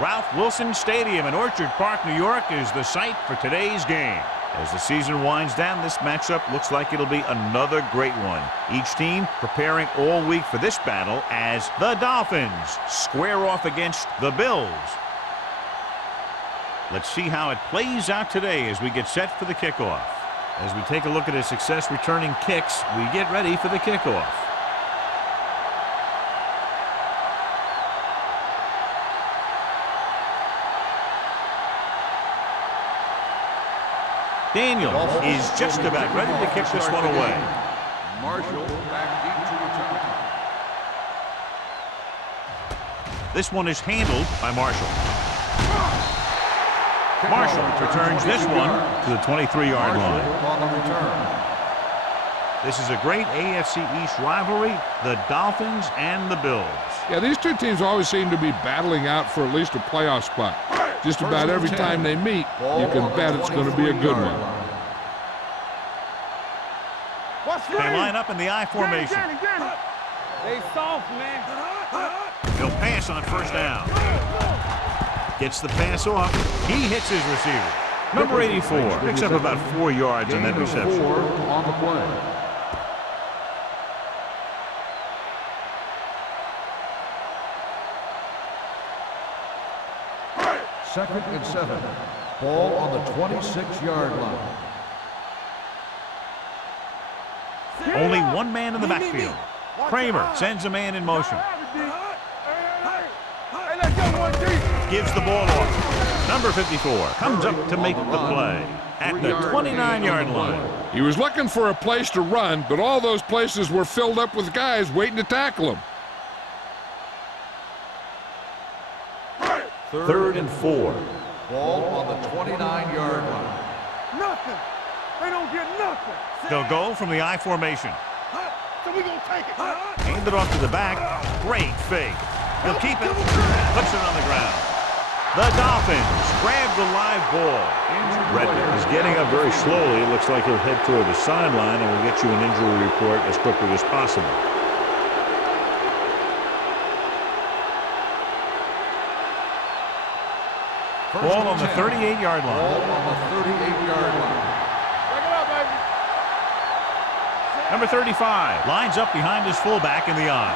Ralph Wilson Stadium in Orchard Park, New York is the site for today's game. As the season winds down, this matchup looks like it'll be another great one. Each team preparing all week for this battle as the Dolphins square off against the Bills. Let's see how it plays out today as we get set for the kickoff. As we take a look at his success returning kicks, we get ready for the kickoff. Daniel is just about ready to kick this one away. Marshall back deep to return. This one is handled by Marshall. Marshall returns this one to the 23-yard line. On the return. This is a great AFC East rivalry, the Dolphins and the Bills. Yeah, these two teams always seem to be battling out for at least a playoff spot. Just about every time they meet, you can bet it's going to be a good one. They line up in the I formation. They soft, man. He'll pass on first down. Gets the pass off. He hits his receiver. Number 84 picks up about 4 yards on that reception. 4 on the play. Second and 7. Ball on the 26-yard line. Only one man in the backfield. Kramer sends a man in motion. Gives the ball off. Number 54 comes up to make the play at the 29-yard line. He was looking for a place to run, but all those places were filled up with guys waiting to tackle him. Third and 4. Ball on the 29-yard line. Nothing. They don't get nothing. They'll go from the I formation. So we gonna take it. Hand it off to the back. Great fake. He'll keep it. Puts it on the ground. The Dolphins grab the live ball. Redmond is getting up very slowly. It looks like he'll head toward the sideline, and we'll get you an injury report as quickly as possible. Ball on the 38-yard line. Ball on the 38-yard line. Break it up, baby. Number 35 lines up behind his fullback in the I.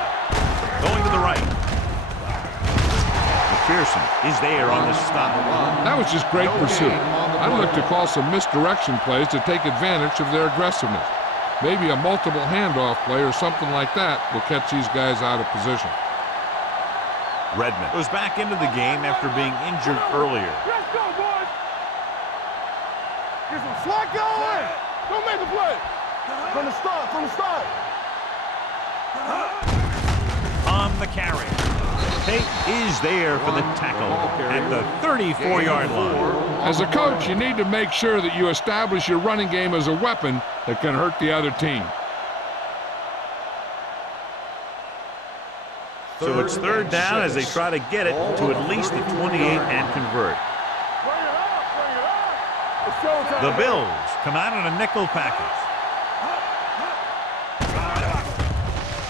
Going to the right. McPherson is there on the stop. That was just great pursuit. I'd look to call some misdirection plays to take advantage of their aggressiveness. Maybe a multiple handoff play or something like that will catch these guys out of position. Redmond goes back into the game after being injured earlier. Let's go, boys. Get some slack going. Don't make a play. From the start, from the start. On the carry. Tate is there for the tackle at the 34-yard line. As a coach, you need to make sure that you establish your running game as a weapon that can hurt the other team. So it's third down as they try to get it to at least the 28 and convert. The Bills come out in a nickel package.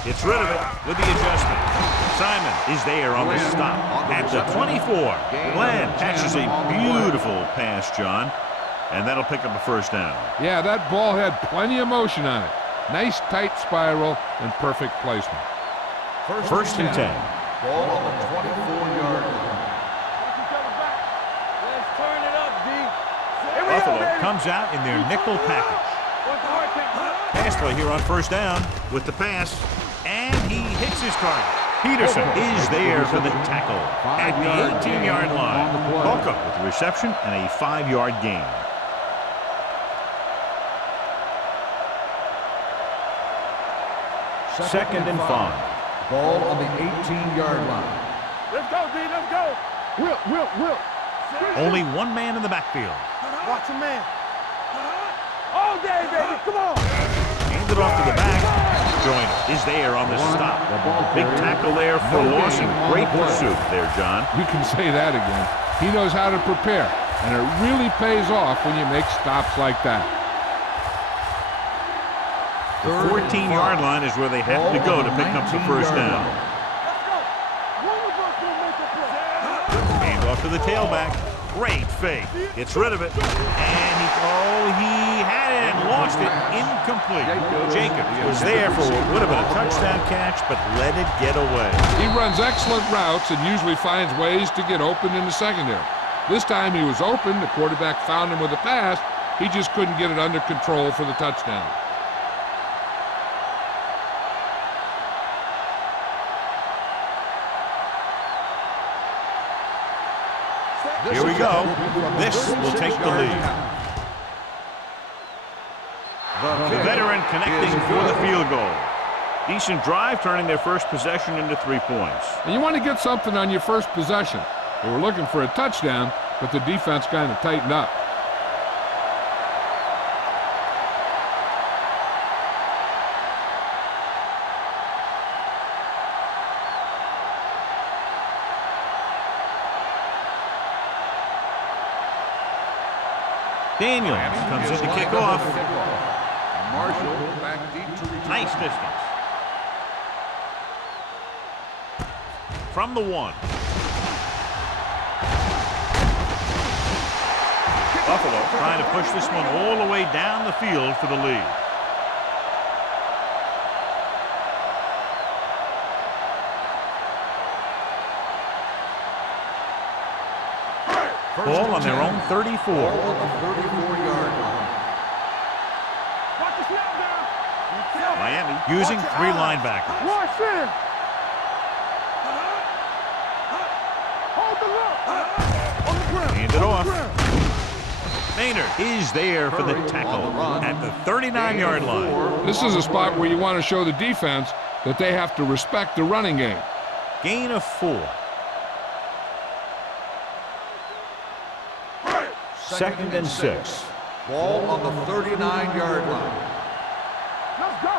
Gets rid of it with the adjustment. Simon is there on the stop at the 24. Glenn catches a beautiful pass, John, and that'll pick up a first down. Yeah, that ball had plenty of motion on it. Nice tight spiral and perfect placement. First and 10. Ball on the 24-yard line. Let's turn it up, D. Buffalo comes out in their nickel package. Pass play here on first down with the pass, and he hits his target. Peterson is there for the tackle at the 18-yard line. Holcomb with the reception and a 5-yard gain. Second and 5. Ball on the 18-yard line. Let's go, D. Let's go. Whip. Only one man in the backfield. Watch a man. All day, baby. Come on. Hand it off to the back. Joyner is there on the stop. Big tackle there for loss and great pursuit there, John. You can say that again. He knows how to prepare, and it really pays off when you make stops like that. The 14-yard line is where they have to go to pick up the first down. Let's go. One of us will make a play. Hand to the tailback. Great fake. Gets rid of it. And he had it and lost it. Incomplete. Jacobs was there for what would have been a touchdown catch, but let it get away. He runs excellent routes and usually finds ways to get open in the secondary. This time he was open. The quarterback found him with a pass. He just couldn't get it under control for the touchdown. Here we go. This will take the lead. The veteran connecting for the field goal. Decent drive, turning their first possession into 3 points. And you want to get something on your first possession. They were looking for a touchdown, but the defense kind of tightened up. Daniels comes in to kick off. Marshall back deep to return. Nice distance. From the 1. Buffalo trying to push this one all the way down the field for the lead. Ball on their own 34. Ball on the 34-yard line. Watch the snap down. Miami using 3 linebackers. Watch in. Hold the look. On the ground. Hand it On the off. ground. Maynard is there for the tackle at the 39-yard line. This is a spot where you want to show the defense that they have to respect the running game. Gain of 4. Second and 6. Ball on the 39-yard line. Let's go.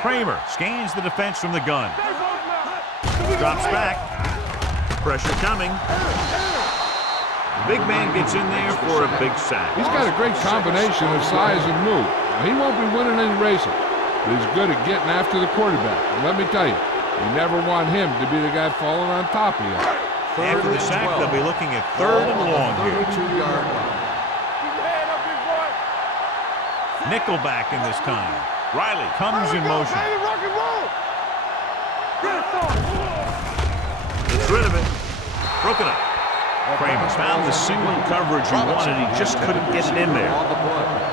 Kramer scans the defense from the gun. Stay close now. Drops back. Pressure coming. Big man gets in there for a big sack. He's got a great combination of size and move. Now, he won't be winning any races, but he's good at getting after the quarterback. And let me tell you, you never want him to be the guy falling on top of you. After the sack, they'll be looking at 3rd and long here. 32-yard line. Keep your head up, big boy. Nickelback in this time. Riley comes in motion. Baby, rock and roll. Get it started. Gets rid of it. Broken up. Kramer found the single coverage he wanted. He just couldn't get it in there. On the play.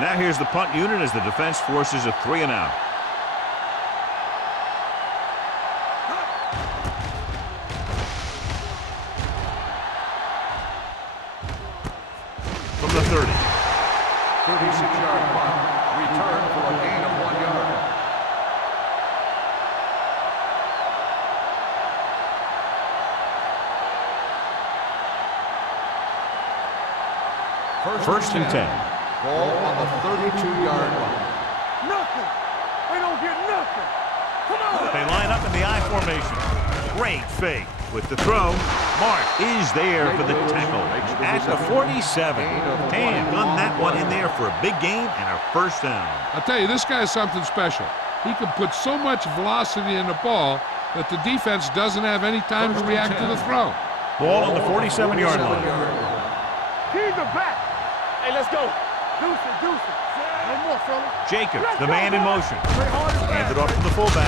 Now here's the punt unit as the defense forces a 3 and out. From the 30. 36-yard punt. Return for a gain of 1 yard. First and 10. Ball on the 32-yard line. Nothing. They don't get nothing. Come on. They line up in the I formation. Great fake with the throw. Mark is there for the tackle at the 47. And gun that one in there for a big gain and a first down. I'll tell you, this guy's something special. He can put so much velocity in the ball that the defense doesn't have any time to react to the throw. Ball on the 47-yard line. He's the back. Hey, let's go. Deuce it, deuce it. No more, fella. Jacobs, the man in motion. Play hard as Hands it off to the fullback.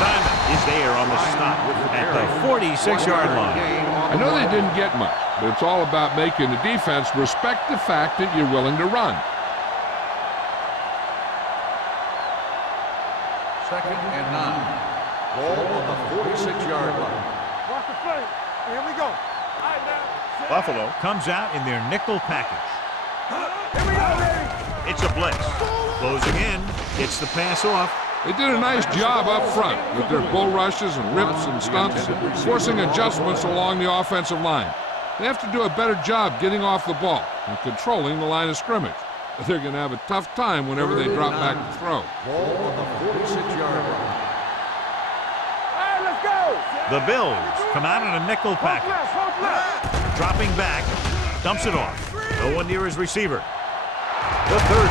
Simon is there on the stop at the 46-yard line. I know they didn't get much, but it's all about making the defense respect the fact that you're willing to run. Second and 9. Ball on the 46-yard line. Watch the play. Here we go. All right, now. Buffalo comes out in their nickel package. Here we go, baby. It's a blitz. Closing in, gets the pass off. They did a nice job up front with their bull rushes and rips and stunts, forcing adjustments along the offensive line. They have to do a better job getting off the ball and controlling the line of scrimmage. They're going to have a tough time whenever they drop back to throw. Ball on the 46-yard line. All right, let's go. The Bills come out in a nickel package. Dropping back, dumps it off. No one near his receiver. The 30.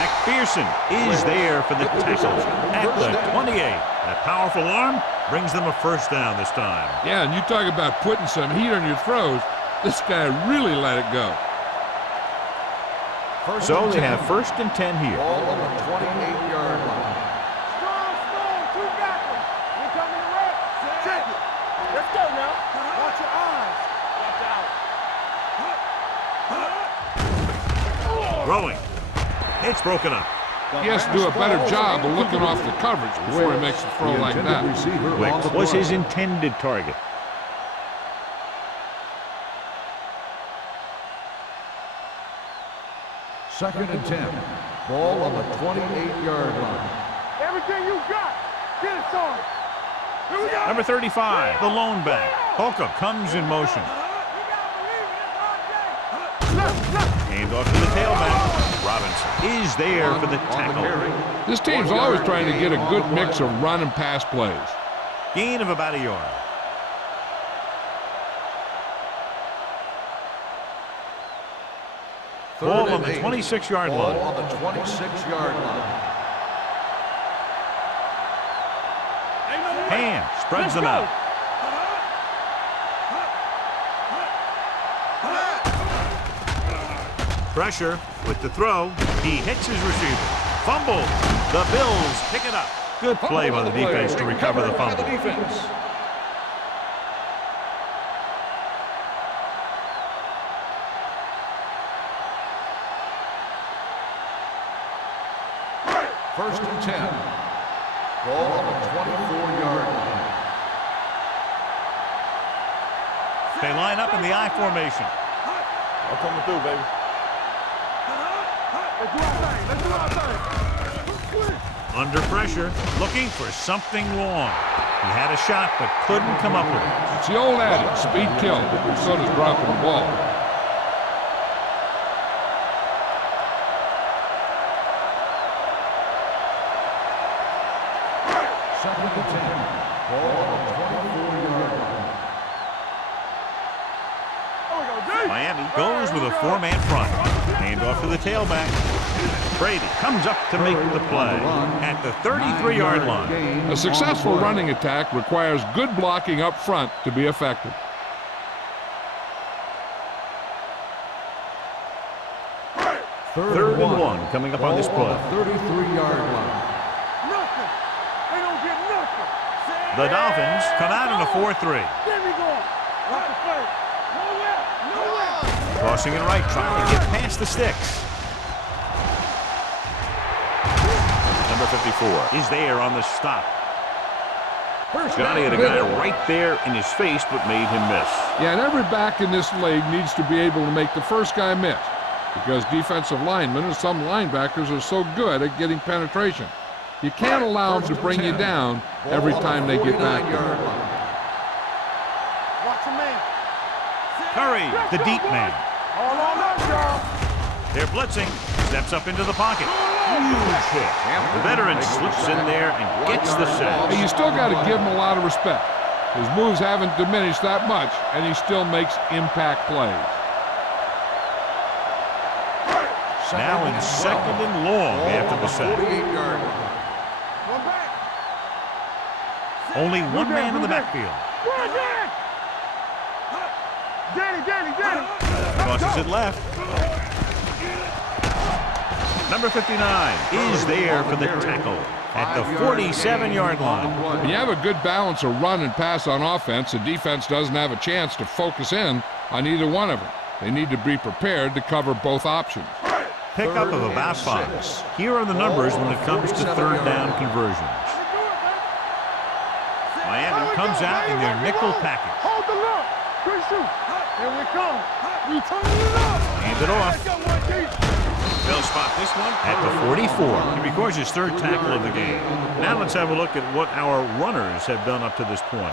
McPherson is there for the tackle at the 28. That powerful arm brings them a first down this time. Yeah, and you talk about putting some heat on your throws. This guy really let it go. So they have first and 10 here. Ball on the 28-yard line. Strong, two backwards. We coming to red. Check it. Let's go now. Watch your eyes. Watch out. Throwing. It's broken up. He has to do a better job of looking off the coverage before he makes a throw like that. Wick was his intended target. Second and 10. Ball on the 28-yard line. Everything you got. Get it started. Here we go. Number 35, the lone back. Holcomb comes in motion. Hand off to the tailback. Robinson is there for the tackle. This team's always trying to get a good mix of run and pass plays. Gain of about a yard. Ball on the 26-yard Ball line. on the 26-yard line. Hand spreads them out. Pressure with the throw. He hits his receiver. Fumble. The Bills pick it up. Good play by the defense to recover the fumble. First and 10. Ball on the 24-yard line. They line up in the I formation. I'm coming through, baby. Let's do our thing. Let's do our thing. Under pressure, looking for something long. He had a shot, but couldn't come up with it. It's the old adage, speed kills, and so does dropping the ball. Second and 10. Ball on the 24-yard line. Miami goes with a four-man front. Hand off to the tailback. Brady comes up to make the play at the 33-yard line. A successful running attack requires good blocking up front to be effective. Third and one coming up on this play. 33-yard line. Nothing. They don't get nothing. The Dolphins come out in a 4-3. There we go. Watch the play. Nowhere. Crossing and right, trying to get past the sticks. Number 54 is there on the stop. Johnny had a guy right there in his face, but made him miss. Yeah, and every back in this league needs to be able to make the first guy miss, because defensive linemen and some linebackers are so good at getting penetration. You can't allow them to bring you down every time they get back there. Watch your man. Curry, the deep man. All on up, y'all. They're blitzing. Steps up into the pocket. Huge hit. The veteran slips in there and gets the sack. Hey, you still got to give him a lot of respect. His moves haven't diminished that much, and he still makes impact plays. Now in second and long after the sack. One back. Only one man in the backfield. Danny. Crosses it left. Number 59 is there for the tackle at the 47-yard line. When you have a good balance of run and pass on offense, the defense doesn't have a chance to focus in on either one of them. They need to be prepared to cover both options. Pickup of about 5. Here are the numbers when it comes to third down conversions. Miami comes out in their nickel package. Hold the look. Good shoot. Here we come. We turning it up. Hand it off. They'll spot this one at the 44. He records his third tackle of the game. Now let's have a look at what our runners have done up to this point.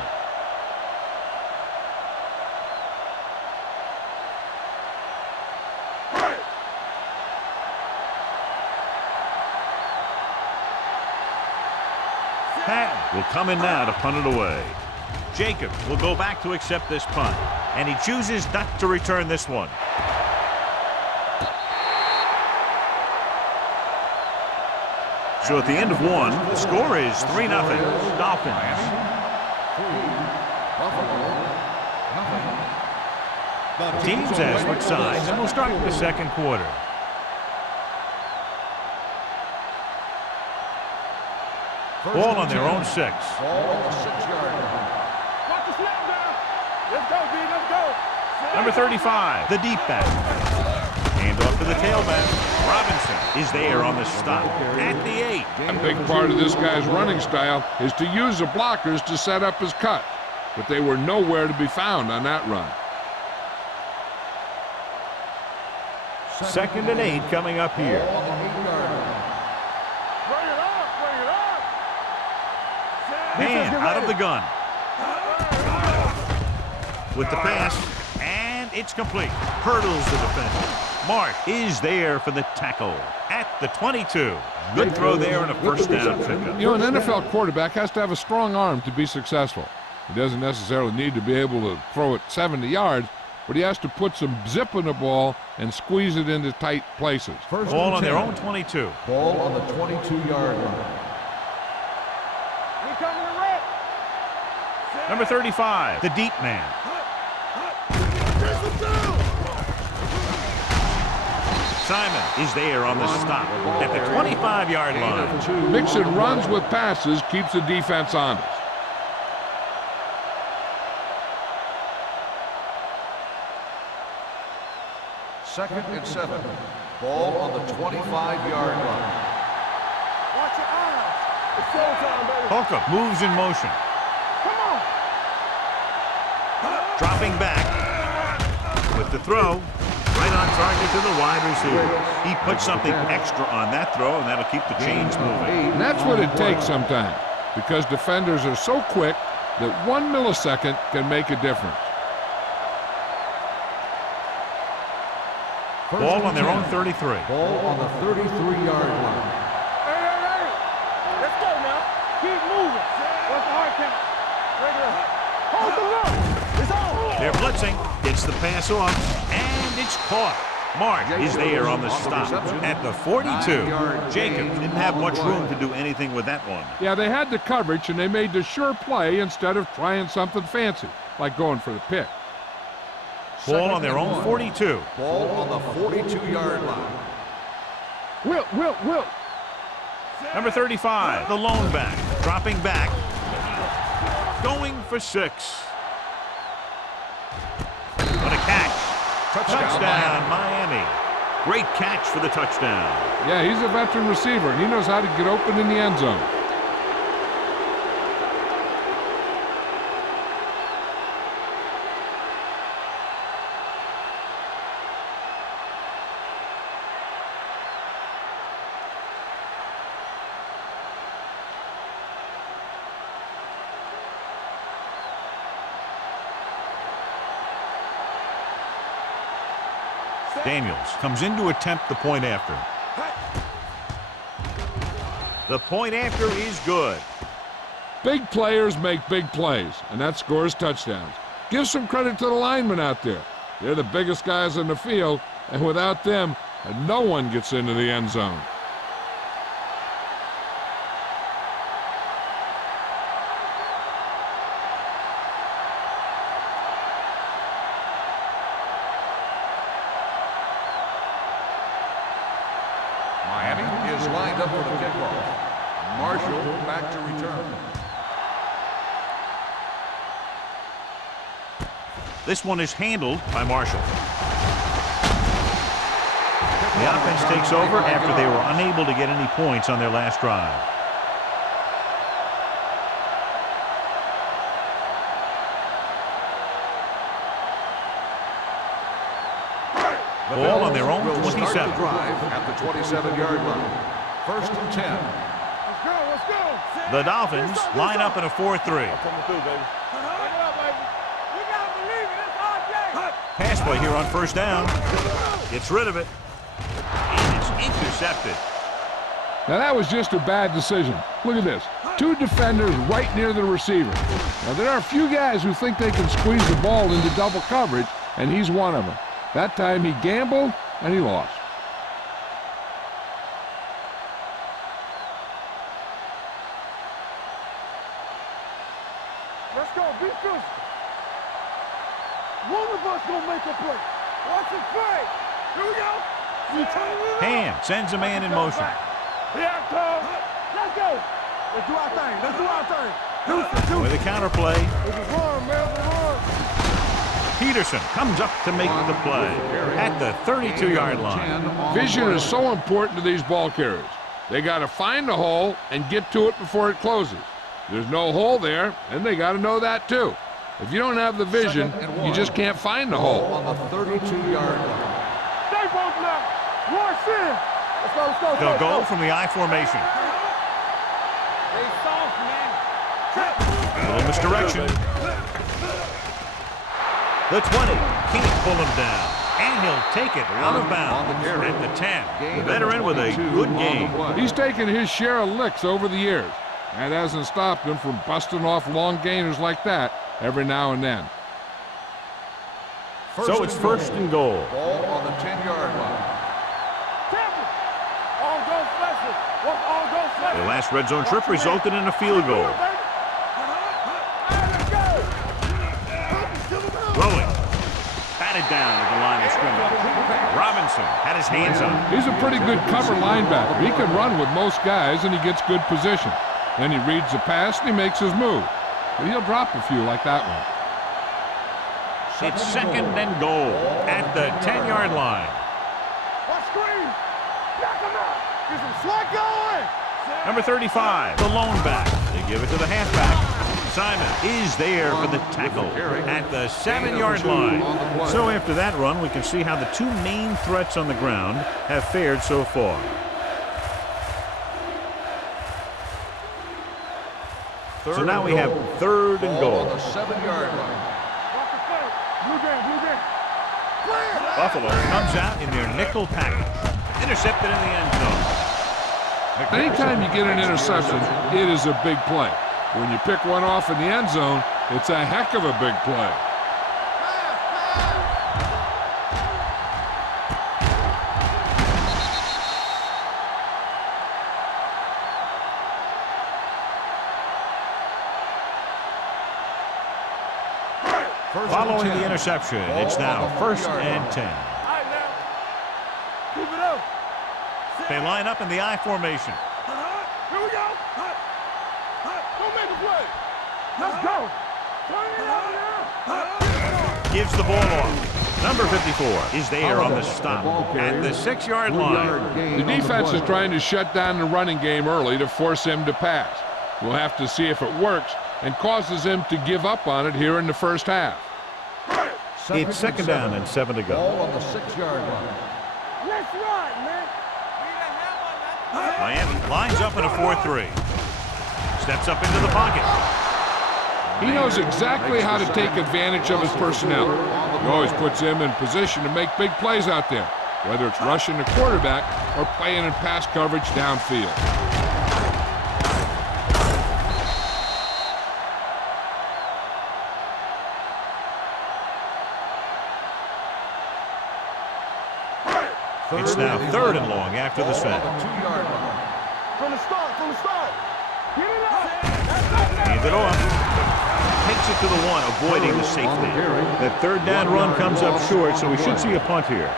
Patton will come in now to punt it away. Jacob will go back to accept this punt. And he chooses not to return this one. So at the end of one, the score is 3-0. Dolphins. Teams as switch sides, and we'll start with the second quarter. Ball on their own 6. Ball on the 6-yard line. Watch the snap down. Let's go, B. Let's go. Number 35, the deep back. Hand off to the tailback. Robinson is there on the stop at the 8. A big part of this guy's running style is to use the blockers to set up his cut, but they were nowhere to be found on that run. 2nd and 8 coming up here. Ball on the 8-yard line. Bring it up. Bring it up. Man out of the gun. With the pass, and it's complete. Hurdles the defender. Mark is there for the tackle at the 22. Good throw there and a first down pickup. You know, an NFL quarterback has to have a strong arm to be successful. He doesn't necessarily need to be able to throw it 70 yards, but he has to put some zip in the ball and squeeze it into tight places. Ball on their own 22. Ball on the 22-yard line. We coming to rip. Number 35, the deep man. Simon is there on the stop at the 25-yard line. Mixing runs with passes keeps the defense honest. Second and 7. Ball on the 25-yard line. Watch your eyes. It's showtime, baby. Holcomb moves in motion. Come on. Dropping back with the throw. Right on target to the wide receiver. He puts something extra on that throw, and that'll keep the chains moving. And that's what it takes sometimes, because defenders are so quick that 1 millisecond can make a difference. Ball on their own 33. Ball on the 33-yard line. Hey. Let's go now. Keep moving. What's the hard count? Bring it up. Hold the look. It's on. They're blitzing. Gets the pass off, and it's caught. Mark is there on the stop at the 42. Jacob didn't have much room to do anything with that one. Yeah, they had the coverage, and they made the sure play instead of trying something fancy, like going for the pick. Ball on their own 42. Ball on the 42-yard line. Wilt. Number 35, the lone back. Dropping back. Going for 6. What a catch. Touchdown, Miami. Great catch for the touchdown. Yeah, he's a veteran receiver, and he knows how to get open in the end zone. Daniels comes in to attempt the point after. The point after is good. Big players make big plays, and that scores touchdowns. Give some credit to the linemen out there. They're the biggest guys in the field, and without them, no one gets into the end zone. Miami is lined up for the kickoff. Marshall back to return. This one is handled by Marshall. The offense takes over after they were unable to get any points on their last drive. Ball on their own 27. Start the drive at the 27-yard line. First and 10. Let's go. The Dolphins line up in a 4-3. Coming through, baby. Bring it up, baby. You gotta believe it. It's RJ. Pass play here on first down. Gets rid of it. And it's intercepted. Now that was just a bad decision. Look at this. 2 defenders right near the receiver. Now, there are a few guys who think they can squeeze the ball into double coverage, and he's one of them. That time he gambled, and he lost. Let's go. Be physical. One of us gonna make a play. Watch it play. Here we go. You turn it up. Hand sends a man in motion. Here I come. Let's go. Let's do our thing. Let's do our thing. With a counterplay, It's a run, man. It's a run. Peterson comes up to make the play at the 32-yard line. Vision is so important to these ball carriers. They got to find the hole and get to it before it closes. There's no hole there, and they got to know that too. If you don't have the vision, you just can't find the hole. On the 32-yard line. Stay both now. Rush in. Let's go, let's go, let's They'll go. go from the I formation. They soft, man. A little misdirection. The 20 can't pull him down. And he'll take it out of bounds at the 10. The veteran with a good game. He's taken his share of licks over the years. That hasn't stopped him from busting off long gainers like that every now and then. So it's first and goal. Ball on the 10-yard line. All go special. What's all go special? The last red zone trip resulted in a field goal. Let's go. Throwing. Batted down at the line of scrimmage. Robinson had his hands up. He's a pretty good cover linebacker. He can run with most guys, and he gets good position. Then he reads the pass, and he makes his move. But he'll drop a few like that one. It's second and goal at the 10-yard line. Watch screen. Back him up. Get some slug going. Number 35, the lone back. They give it to the halfback. Simon is there for the tackle at the 7-yard line. So after that run, we can see how the 2 main threats on the ground have fared so far. So now we have third and Ball goal. on the 7-yard line. Watch the play. Blue game, blue game. Clear. Buffalo comes out in their nickel package. Intercepted in the end zone. Anytime you get an interception, it is a big play. When you pick one off in the end zone, it's a heck of a big play. Following the interception, it's now first and 10. All right, now. Keep it up. They line up in the I formation. Here we go. Don't make a play. Let's go. Turn it up now. Gives the ball off. Number 54 is there on the stop at the 6-yard line. The defense is trying to shut down the running game early to force him to pass. We'll have to see if it works and causes him to give up on it here in the first half. It's second down and 7 to go. Ball on the 6-yard line. Let's run, man. Miami lines up in a 4-3. Steps up into the pocket. He knows exactly how to take advantage of his personnel. He always puts him in position to make big plays out there, whether it's rushing the quarterback or playing in pass coverage downfield. It's now third and long after the snap. 2-yard line. From the start. Get it up. Hands it off. Takes it to the 1, avoiding the safety. That third down run comes up short, so we should see a punt here.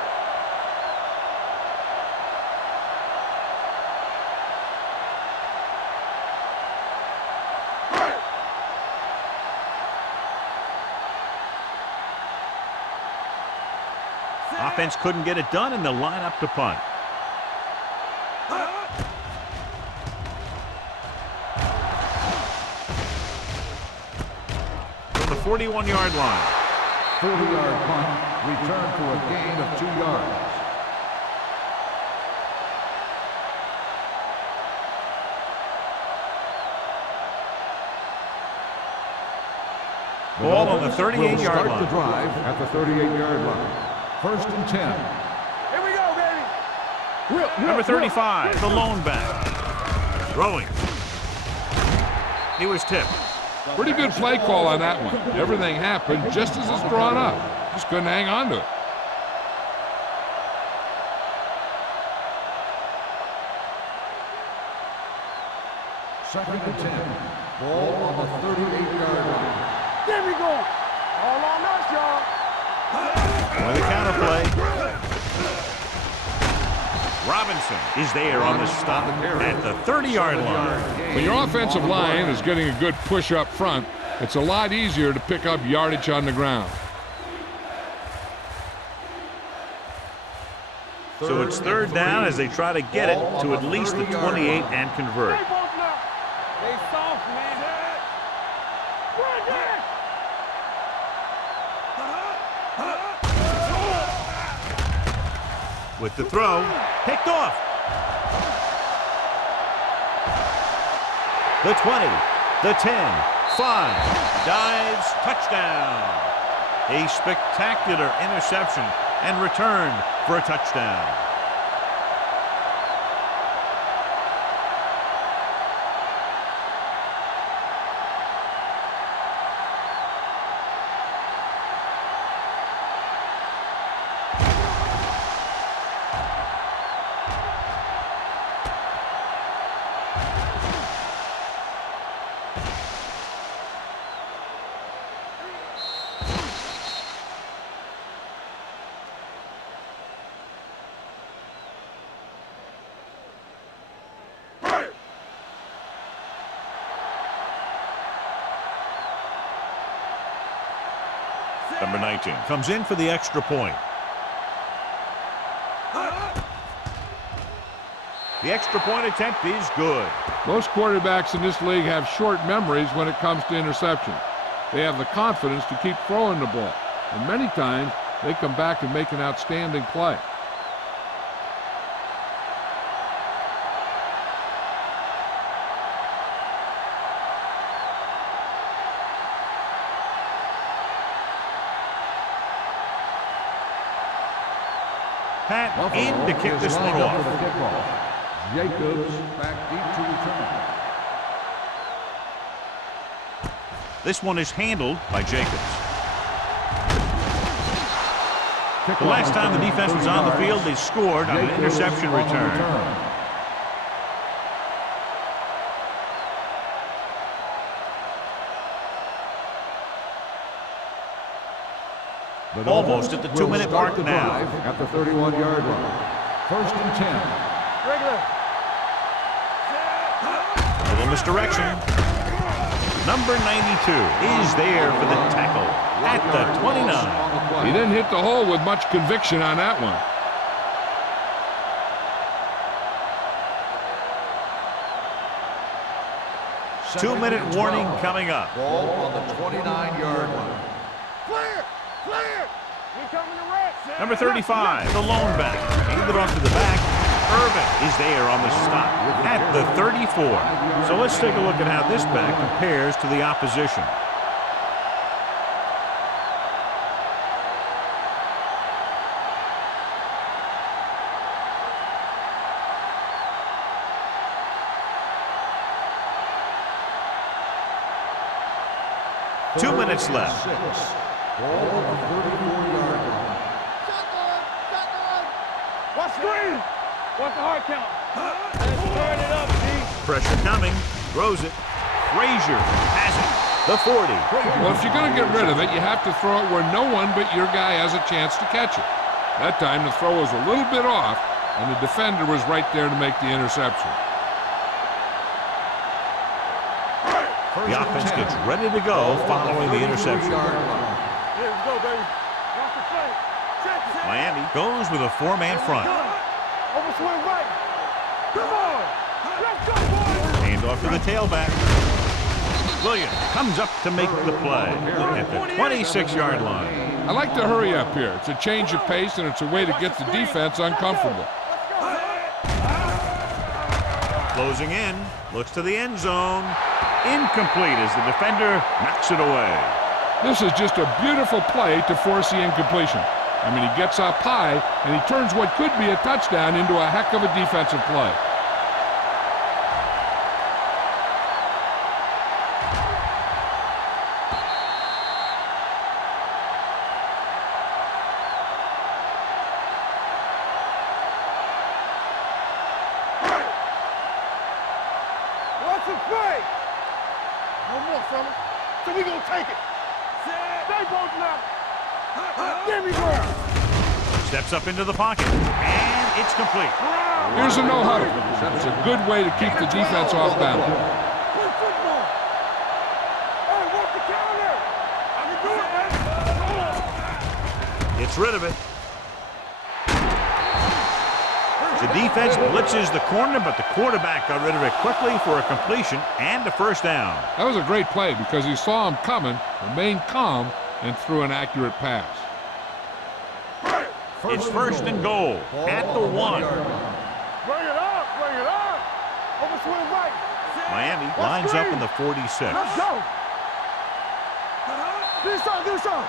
Offense couldn't get it done, and they'll line up to punt. From the 41-yard line. 40-yard punt. Return for a gain of 2 yards. Ball on the 38-yard Start the line. drive at the 38-yard line. First and 10. Here we go, baby. Number 35, the lone back. Throwing. He was tipped. Pretty good play call on that one. Everything happened just as it's drawn up. Just couldn't hang on to it. Second and 10. Ball on the 38-yard line. There we go. All on us, y'all. With the counter play. Robinson is there on the stop at the 30-yard line. When your offensive line is getting a good push up front, it's a lot easier to pick up yardage on the ground. So it's third down as they try to get it to at least the 28 and convert. They soft, man. Run there. With the throw, picked off. The 20, the 10, 5, dives, touchdown. A spectacular interception and return for a touchdown. Number 19 comes in for the extra point. The extra point attempt is good. Most quarterbacks in this league have short memories when it comes to interception. They have the confidence to keep throwing the ball, and many times they come back and make an outstanding play. Pat in to kick this one off. Jacobs back deep to return. This one is handled by Jacobs. The last time the defense was on the field, they scored on an interception return. Almost at the 2-minute mark now. At the 31-yard line. First and 10. Regular. A little misdirection. Number 92 is there for the tackle at the 29. He didn't hit the hole with much conviction on that one. Two-minute warning coming up. Ball on the 29-yard line. Clear. Clear. We coming to rest. Number 35, the lone back. Handed off to the back. Irvin is there on the stop at the 34. So let's take a look at how this back compares to the opposition. Two minutes left. Ball on the 34-yard line. Shotgun. Watch screen. What's the hard count? Let's turn it up, G. Pressure coming. Throws it. Frazier has it. The 40. Well, if you're going to get rid of it, you have to throw it where no one but your guy has a chance to catch it. That time the throw was a little bit off, and the defender was right there to make the interception. The offense gets ready to go following the interception. Here we go, baby. Watch the play. Check. Miami goes with a four-man front. Overswing right. Come on. Let's go, boys. Hand off to the tailback. Williams comes up to make the play at the 26-yard line. I like to hurry up here. It's a change of pace, and it's a way to get the defense uncomfortable. Closing in. Looks to the end zone. Incomplete as the defender knocks it away. This is just a beautiful play to force the incompletion. I mean, he gets up high, and he turns what could be a touchdown into a heck of a defensive play. take it. Stay both left. Give me ground. Steps up into the pocket, and it's complete. Here's a no huddle. It's a good way to keep the defense off balance. Good football. Hey, work the counter. I can do it, man. Gets rid of it. The defense blitzes the corner, but the quarterback got rid of it quickly for a completion and a first down. That was a great play because he saw him coming, remained calm, and threw an accurate pass. It's first and goal at the 1. Bring it up, bring it up. Over swing right. Miami lines up in the 46. Let's go. This on.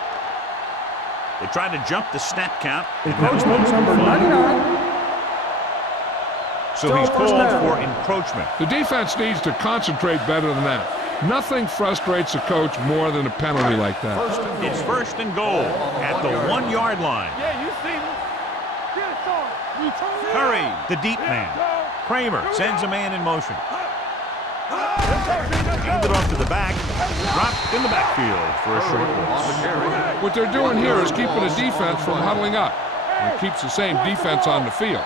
They try to jump the snap count. Encroachment number 99. So he's called for encroachment. The defense needs to concentrate better than that. Nothing frustrates a coach more than a penalty like that. It's first and goal at the 1 yard line. Yeah, you see me. Get it on. Curry, the deep man. Kramer sends a man in motion. Handed off to the back. Dropped in the backfield for a short loss. What they're doing here is keeping the defense from huddling up. And it keeps the same defense on the field.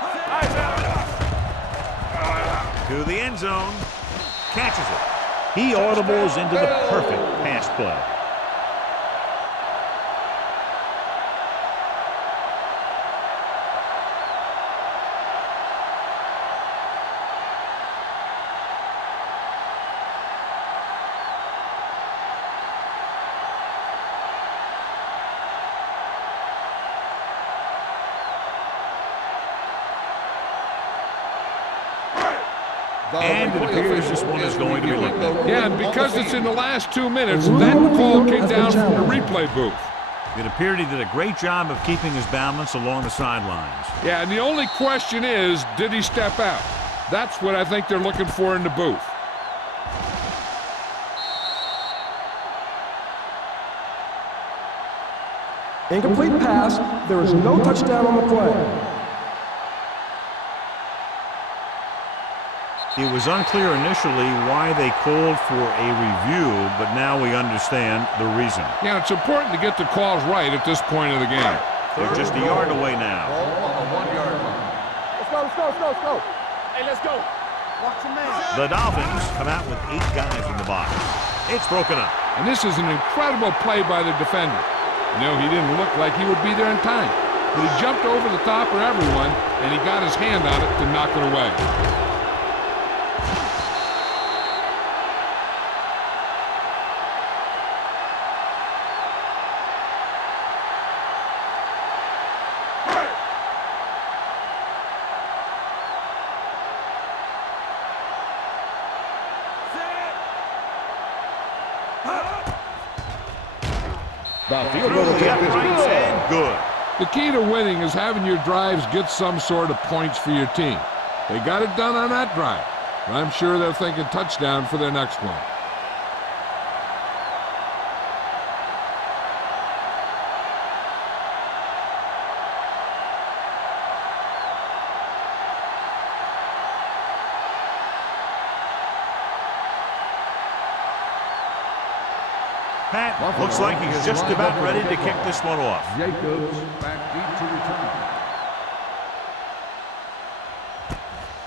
To the end zone. Catches it. He audibles into the perfect pass play. And it appears this one is going to be looked at. Yeah, and because it's in the last 2 minutes, that call came down from the replay booth. It appeared he did a great job of keeping his balance along the sidelines. Yeah, and the only question is, did he step out? That's what I think they're looking for in the booth. Incomplete pass. There is no touchdown on the play. It was unclear initially why they called for a review, but now we understand the reason. Yeah, it's important to get the calls right at this point of the game. They're just a yard away now. Ball on the 1 yard line. Let's go. Hey, let's go. Watch your man. The Dolphins come out with 8 guys in the box. It's broken up. And this is an incredible play by the defender. You know, he didn't look like he would be there in time. But he jumped over the top of everyone, and he got his hand on it to knock it away. Through the uprights and good. The key to winning is having your drives get some sort of points for your team. They got it done on that drive, but I'm sure they're thinking touchdown for their next one. Pat looks like he's just about ready to kick this one off. Jacobs back deep to return.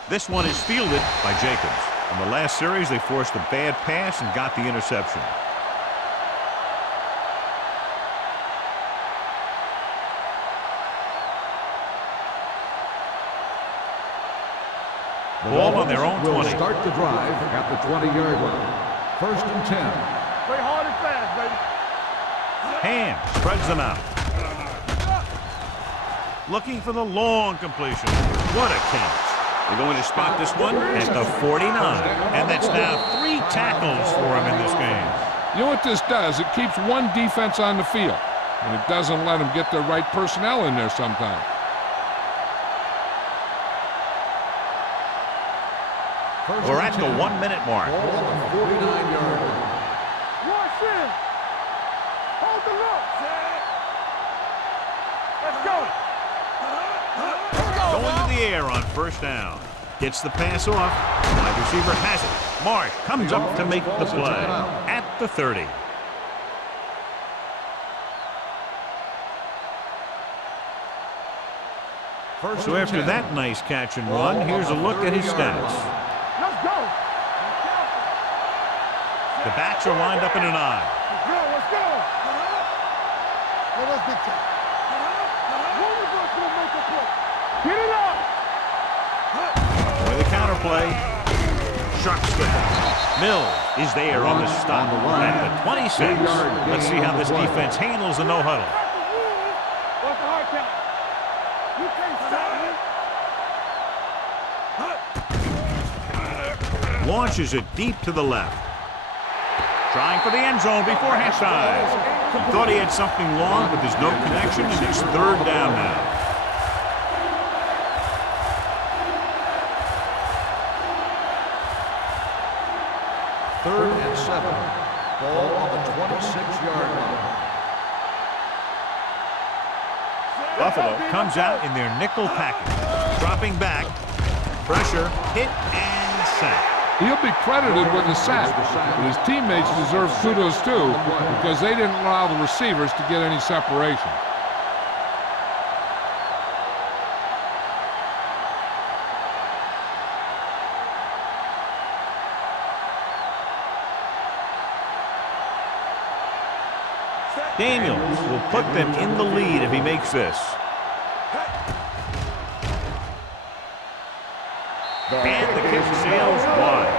This one is fielded by Jacobs. In the last series, they forced a bad pass and got the interception. Ball on their own 20. Start the drive at the 20-yard line. First and 10. Play hard and fast, baby. Hand spreads them out. Looking for the long completion. What a catch. They're going to spot this one at the 49. And that's now 3 tackles for him in this game. You know what this does? It keeps one defense on the field, and it doesn't let them get the right personnel in there sometimes. We're at the 1 minute mark. Ball on the 49-yard line. Rush in. Hold the look. Let's go. Going to the air on first down. Gets the pass off. Wide receiver has it. Marsh comes up to make the play at the 30. So after that nice catch and run, here's a look at his stats. Let's go. The backs are lined up in an I. Let's go. Let's go. Let's big time. One of us will make a play. Get it up. With a counter play. Sharp slip. Mills is there on the stop at the 26. Let's see how this defense handles the no-huddle. What's the hard count? You can't stop me. Launches it deep to the left. Trying for the end zone before halftime. He thought he had something long, but there's no connection, and it's third down now. Third and 7. Ball on the 26-yard line. Buffalo comes out in their nickel package. Dropping back. Pressure, hit, and sack. He'll be credited with the sack, but his teammates deserve kudos too because they didn't allow the receivers to get any separation. Daniels will put them in the lead if he makes this. And the kick sails wide.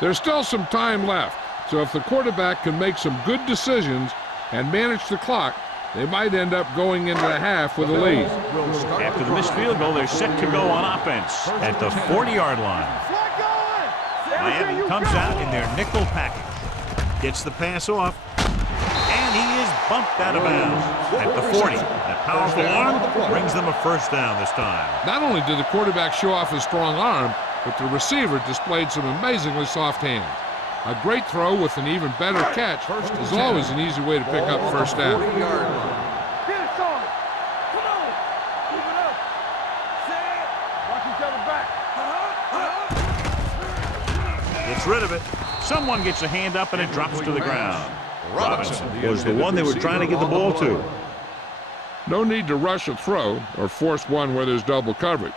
There's still some time left, so if the quarterback can make some good decisions and manage the clock, they might end up going into the half with a lead. After the missed field goal, they're set to go on offense at the 40-yard line. Miami comes out in their nickel package. Gets the pass off, and he is bumped out of bounds at the 40. That powerful arm brings them a first down this time. Not only did the quarterback show off his strong arm, but the receiver displayed some amazingly soft hands. A great throw with an even better catch is always an easy way to pick up first down. Get it, son. Come on. Keep it up. Set. Watch each other back. Gets rid of it. Someone gets a hand up and it drops to the ground. Robinson was the one they were trying to get the ball to. No need to rush a throw or force one where there's double coverage.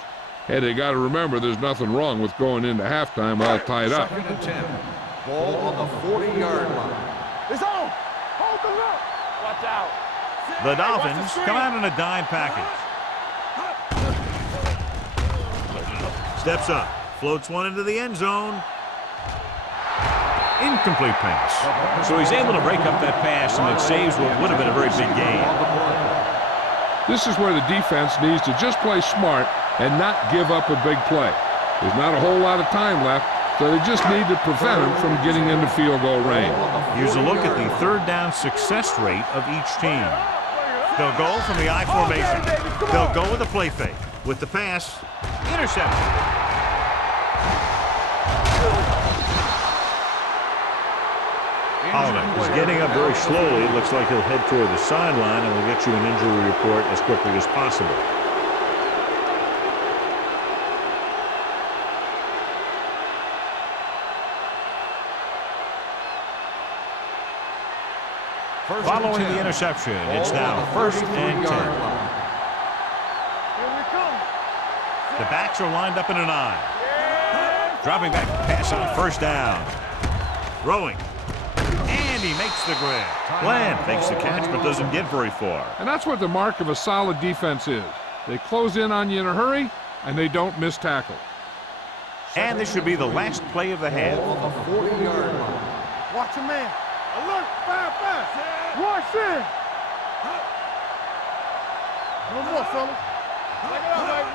Hey, they got to remember there's nothing wrong with going into halftime all tied up. Second and 10. Ball on the 40-yard line. It's on. Hold the look. Watch out. The Dolphins come out in a dime package. Steps up. Floats one into the end zone. Incomplete pass. So he's able to break up that pass, and it saves what would have been a very big gain. This is where the defense needs to just play smart and not give up a big play. There's not a whole lot of time left, so they just need to prevent him from getting into field goal range. Here's a look at the third down success rate of each team. They'll go from the I formation. They'll go with the play fake. With the pass, interception. Holiday is getting up very slowly. It looks like he'll head toward the sideline, and we'll get you an injury report as quickly as possible. Following the interception, it's now first and 10. Here we come. The backs are lined up in an I. Dropping back to pass on first down. Throwing. And he makes the grab. Glenn makes the catch but doesn't get very far. And that's what the mark of a solid defense is. They close in on you in a hurry, and they don't miss tackle. And this should be the last play of the half. On the 40-yard line. Watch your man. Alert. Fire. Rush in. No more, fellas. Take it out, baby.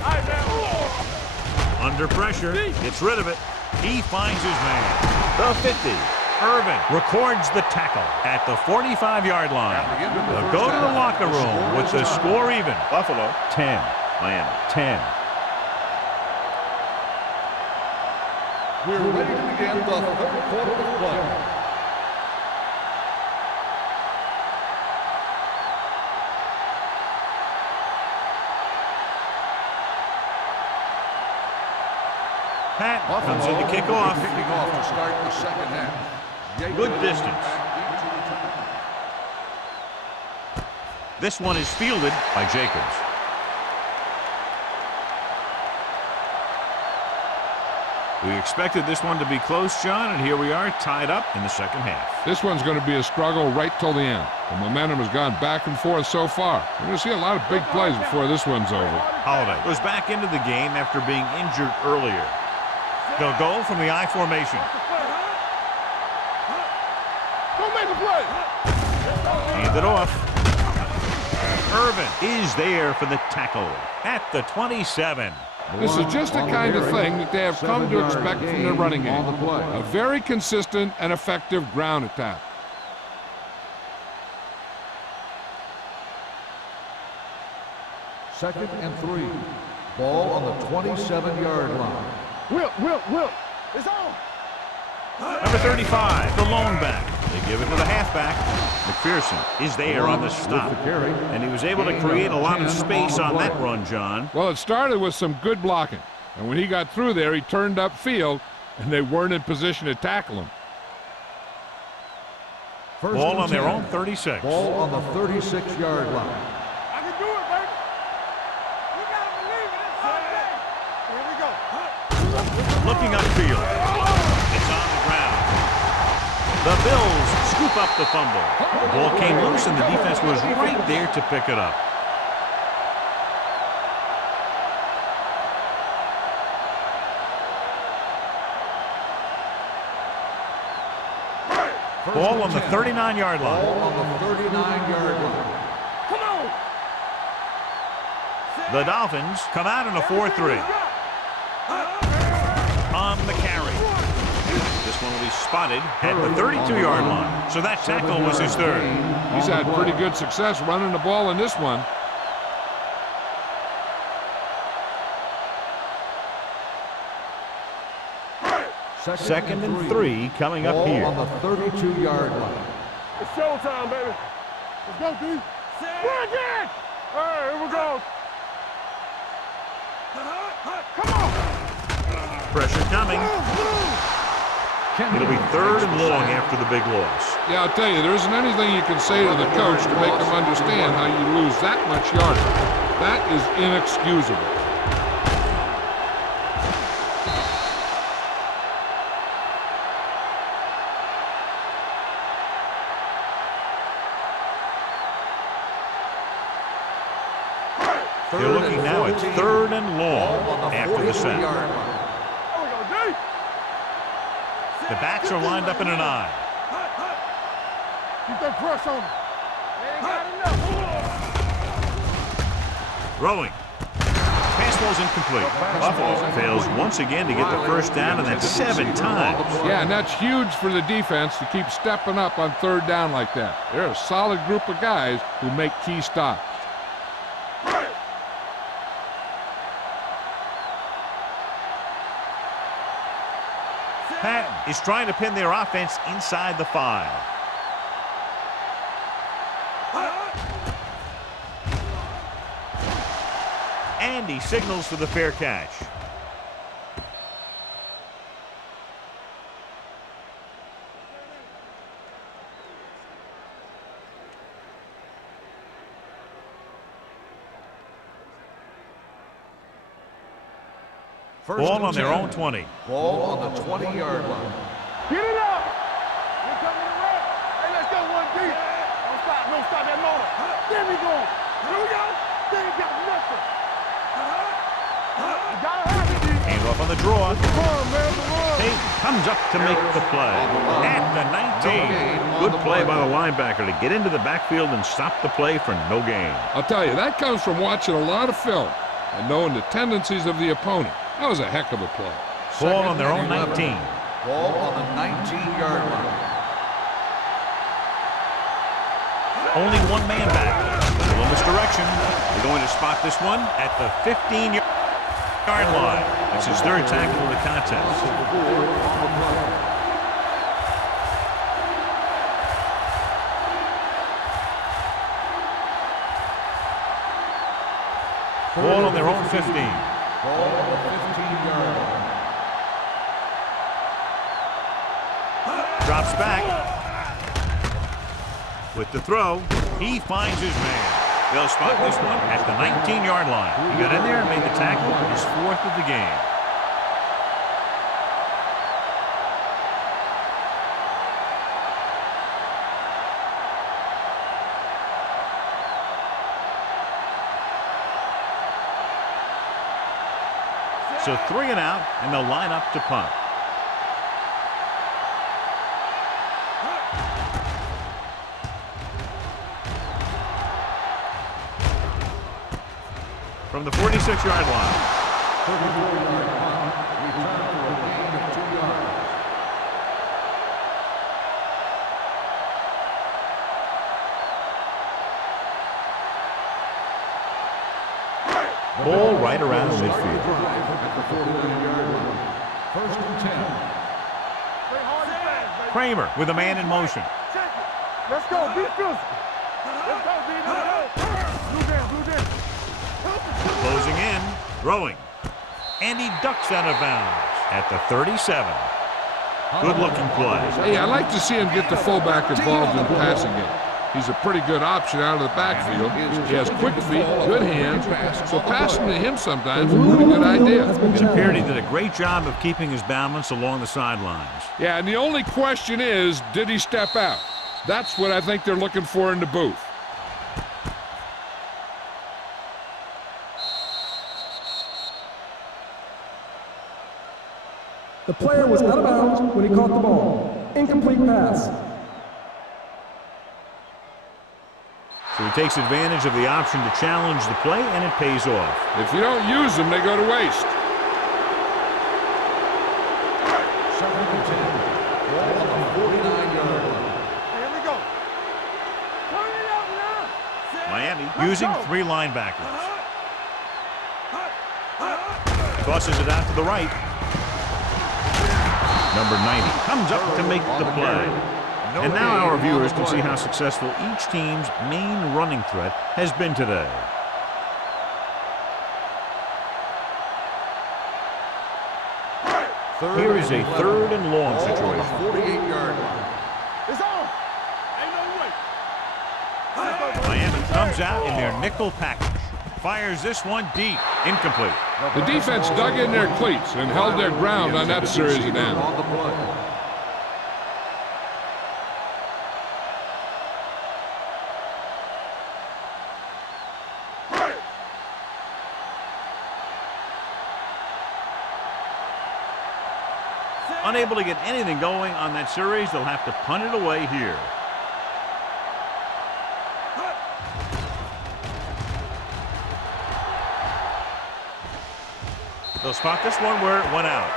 All right, man. Under pressure, gets rid of it. He finds his man. The 50. Irvin records the tackle at the 45-yard line. They'll go to the locker room with the score even. Buffalo 10, Miami 10. We're ready to begin the third quarter of play. Pat comes in to kick off. Kicking off to start the second half. Good distance. This one is fielded by Jacobs. We expected this one to be close, John, and here we are tied up in the second half. This one's going to be a struggle right till the end. The momentum has gone back and forth so far. We're going to see a lot of big plays before this one's over. Holiday goes back into the game after being injured earlier. They'll go from the I formation. Don't make a play. Hand it off. Irvin is there for the tackle at the 27. This is just the kind of thing that they have come to expect from their running game. A very consistent and effective ground attack. Second and 3. Ball on the 27-yard line. Will. It's on. Number 35, the lone back. They give it to the halfback. McPherson is there on the stop. And he was able to create a lot of space on that run, John. Well, it started with some good blocking. And when he got through there, he turned upfield, and they weren't in position to tackle him. Ball on their own 36. Ball on the 36-yard line. I can do it, baby. You got to believe it. It's Sunday. Here we go. Looking upfield. It's on the ground. The Bills scoop up the fumble. The ball came loose, and the defense was right there to pick it up. Ball on the 39-yard line. Ball on the 39-yard line. Come on. The Dolphins come out in a 4-3. On the carry. This one will be spotted at the 32-yard line. So that tackle was his third. He's had pretty good success running the ball in this one. Second and 3 coming up here. Ball on the 32-yard line. It's showtime, baby. Let's go, D. Run again. All right, here we go. Come on. Pressure coming. It'll be third and long after the big loss. Yeah, I'll tell you, there isn't anything you can say to the coach to make him understand how you lose that much yardage. That is inexcusable. They're looking now at third and long after the sack. There we go, D. The backs are lined up in an I. Keep that press on him. They ain't got enough. Throwing. Pass ball's incomplete. Buffalo fails once again to get the first down, and that's 7 times. Yeah, and that's huge for the defense to keep stepping up on third down like that. They're a solid group of guys who make key stops. Patton is trying to pin their offense inside the 5. And he signals for the fair catch. Ball on their own 20. Ball on the 20-yard line. Get it up. Here coming the red. Hey, let's go, 1D. Don't stop that motor. There we go. Here we go. They ain't got nothing. You gotta have it, D. Hand off on the draw. Come on, man. Tate comes up to make the play. At the 19. Good play by the linebacker to get into the backfield and stop the play for no gain. I'll tell you, that comes from watching a lot of film and knowing the tendencies of the opponent. That was a heck of a play. Ball on their own 19. Ball on the 19-yard line. Only one man back. A little misdirection. They're going to spot this one at the 15-yard line. That's his third tackle of the contest. Ball on their own 15. Ball on the 15-yard line. Drops back. With the throw, he finds his man. They'll spot this one at the 19-yard line. He got in there and made the tackle, his 4th of the game. So 3 and out, and they'll line up to punt. From the 46-yard line. 34-yard punt, return for a gain of 2 yards. Ball right around midfield. At the 49-yard line. 1st and 10. Kramer with a man in motion. Let's go, be physical. Let's go, be blue down. Closing in, throwing. And he ducks out of bounds at the 37. Good-looking play. Hey, I like to see him get the fullback involved in the passing game. He's a pretty good option out of the backfield. He has quick feet, good hands, so passing to him sometimes is a pretty good idea. It appeared he did a great job of keeping his balance along the sidelines. Yeah, and the only question is, did he step out? That's what I think they're looking for in the booth. The player was out of bounds when he caught the ball. Incomplete pass. So he takes advantage of the option to challenge the play, and it pays off. If you don't use them, they go to waste. 2nd and 10. Ball on the 49-yard line. Here we go. Turn it up now. Miami using 3 linebackers. Tosses it out to the right. Number 90 comes up to make the play. And now our viewers can see how successful each team's main running threat has been today. Here is a 3rd and long situation. 48-yard line. It's on. Ain't no way. Miami comes out in their nickel package. Fires this one deep. Incomplete. The defense dug in their cleats and held their ground on that series of downs. On the play. Unable to get anything going on that series, they'll have to punt it away here. They'll spot this one where it went out.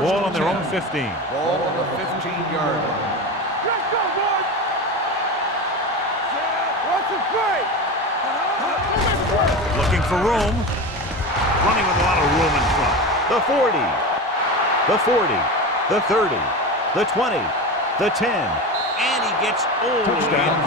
Ball on their own 15. Ball on the 15-yard line. Let's go, boys. Watch it play. Looking for room. Running with a lot of room in front. The 40. The 40. The 30. The 20. The 10. And he gets Touchdown,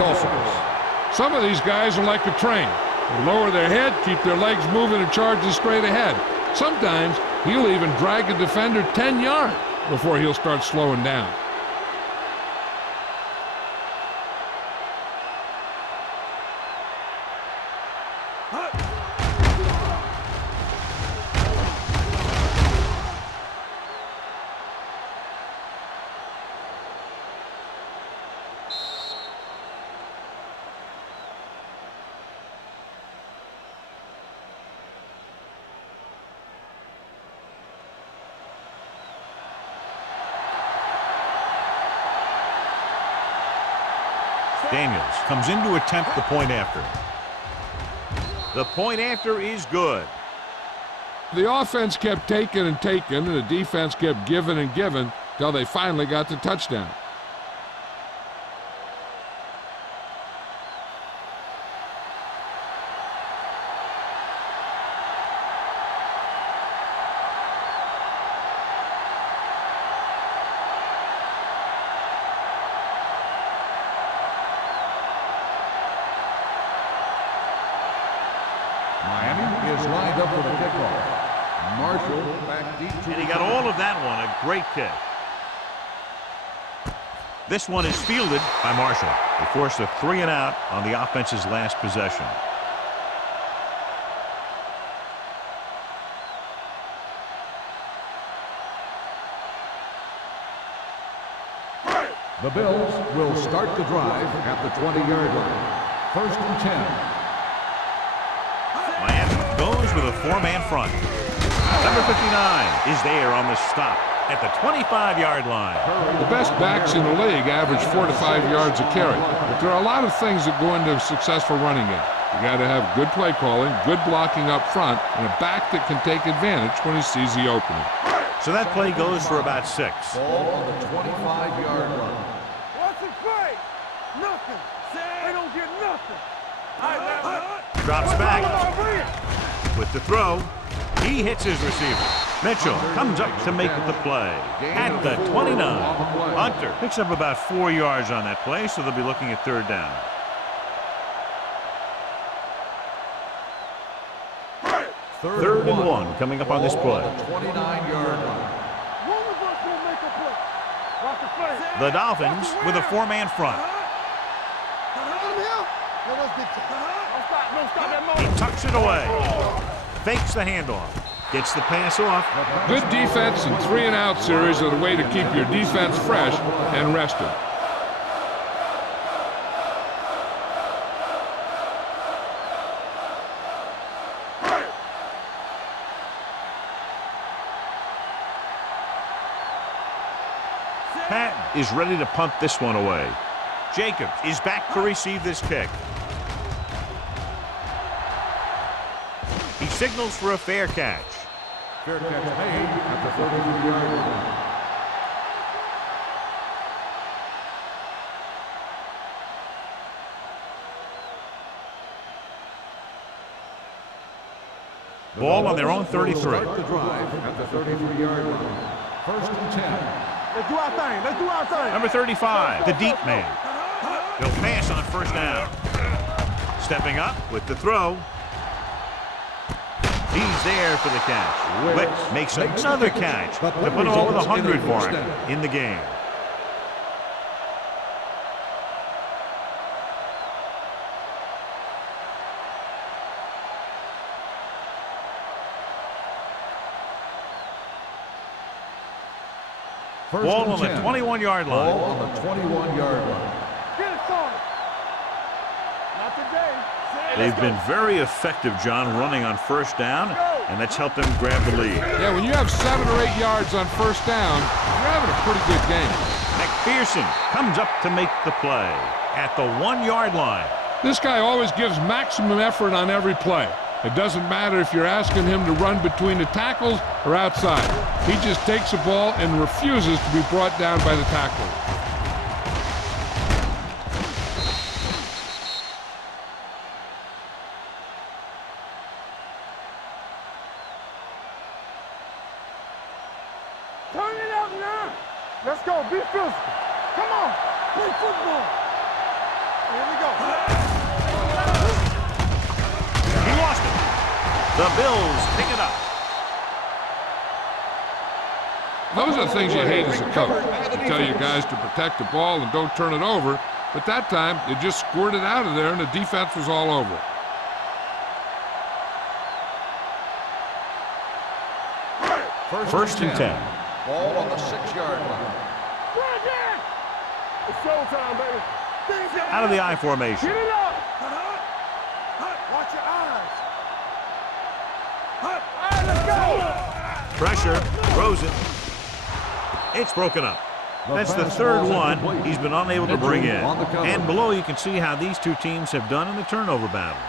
Some of these guys are like a train. They lower their head, keep their legs moving, and charging straight ahead. Sometimes he'll even drag a defender 10 yards before he'll start slowing down. Daniels comes in to attempt the point after. The point after is good. The offense kept taking and taking, and the defense kept giving and giving till they finally got the touchdown. for the kickoff. Marshall back deep to And he got all of that one. A great kick. This one is fielded by Marshall. They forced a 3-and-out on the offense's last possession. The Bills will start the drive at the 20-yard line. 1st and 10. Miami goes with a 4-man front. Number 59 is there on the stop at the 25-yard line. The best backs in the league average 4 to 5 yards a carry. But there are a lot of things that go into a successful running game. You got to have good play calling, good blocking up front, and a back that can take advantage when he sees the opening. So that play goes for about 6. Ball on the 25-yard line. What's the play? Nothing. They don't get nothing. Drops back with the throw. He hits his receiver. Mitchell comes up to make the play at the 29. Hunter picks up about 4 yards on that play, so they'll be looking at 3rd down. Third and one coming up on this play. 29-yard line. One of us will make a play. Watch the play. The Dolphins with a 4-man front. Don't stop that He moment. tucks it away. Fakes the handoff. Gets the pass off. Good defense and 3-and-out series are the way to keep your defense fresh and rested. Patton is ready to punt this one away. Jacobs is back to receive this kick. He signals for a fair catch. Fair catch made at the 33-yard line. Ball on their own 33. Start the drive at the 33-yard line. 1st and 10. Let's do our thing. Let's do our thing. Number 35, the deep man. He'll pass on 1st down. Stepping up with the throw. He's there for the catch. Wicks makes another catch to put him over the 100 mark in the game. Ball on the 21-yard line. Ball on the 21-yard line. Get it started. Not today. They've been very effective, John, running on 1st down, and that's helped them grab the lead. Yeah, when you have 7 or 8 yards on 1st down, you're having a pretty good game. McPherson comes up to make the play at the 1-yard line. This guy always gives maximum effort on every play. It doesn't matter if you're asking him to run between the tackles or outside. He just takes the ball and refuses to be brought down by the tackler. Turn it up now. Let's go. Be physical. Come on. Play football. Here we go. He lost it. The Bills pick it up. Those are the things you hate as a coach. You tell your guys to protect the ball and don't turn it over, but that time they just squirted out of there and the defense was all over it. First and 10. Ball on the 6-yard line. It's showtime, baby. Out of the I formation. Get it up. Watch your eyes. All right, let's go. Pressure. Throws it. It's broken up. That's the 3rd one he's been unable to bring in. And below you can see how these two teams have done in the turnover battle.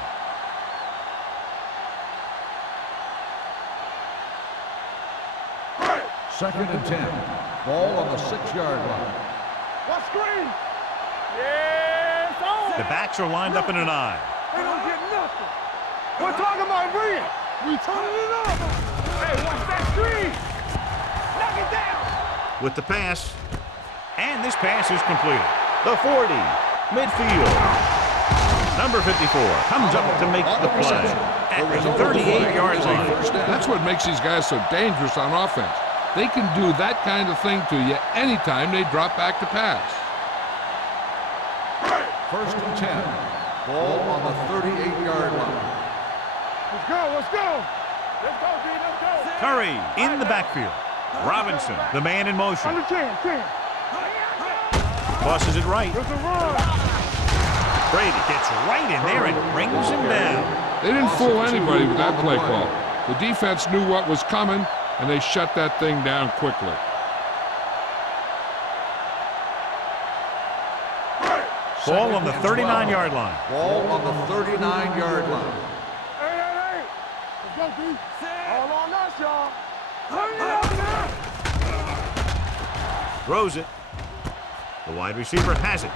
Second and 10. Ball on the 6-yard line. What screen? Yes, on. The backs are lined up in an I. They don't get nothing. We're talking about Brent. We turning it up. Hey, watch that screen. Knock it down. With the pass. And this pass is completed. The 40. Midfield. Number 54 comes up to make the play at the 38-yard line. That's what makes these guys so dangerous on offense. They can do that kind of thing to you anytime they drop back to pass. 1st and 10. Ball on the 38-yard line. Let's go, let's go. Let's go, D, let's go. Curry in the backfield. Robinson, the man in motion. Under 10. Tosses it right. There's a run. Brady gets right in there and brings him down. They didn't fool anybody with that play call. The defense knew what was coming, and they shut that thing down quickly. Ball on the 39-yard line. Ball on the 39-yard line. Hey. Let's go, D. All on us, y'all. Turn it up now. Throws it. The wide receiver has it.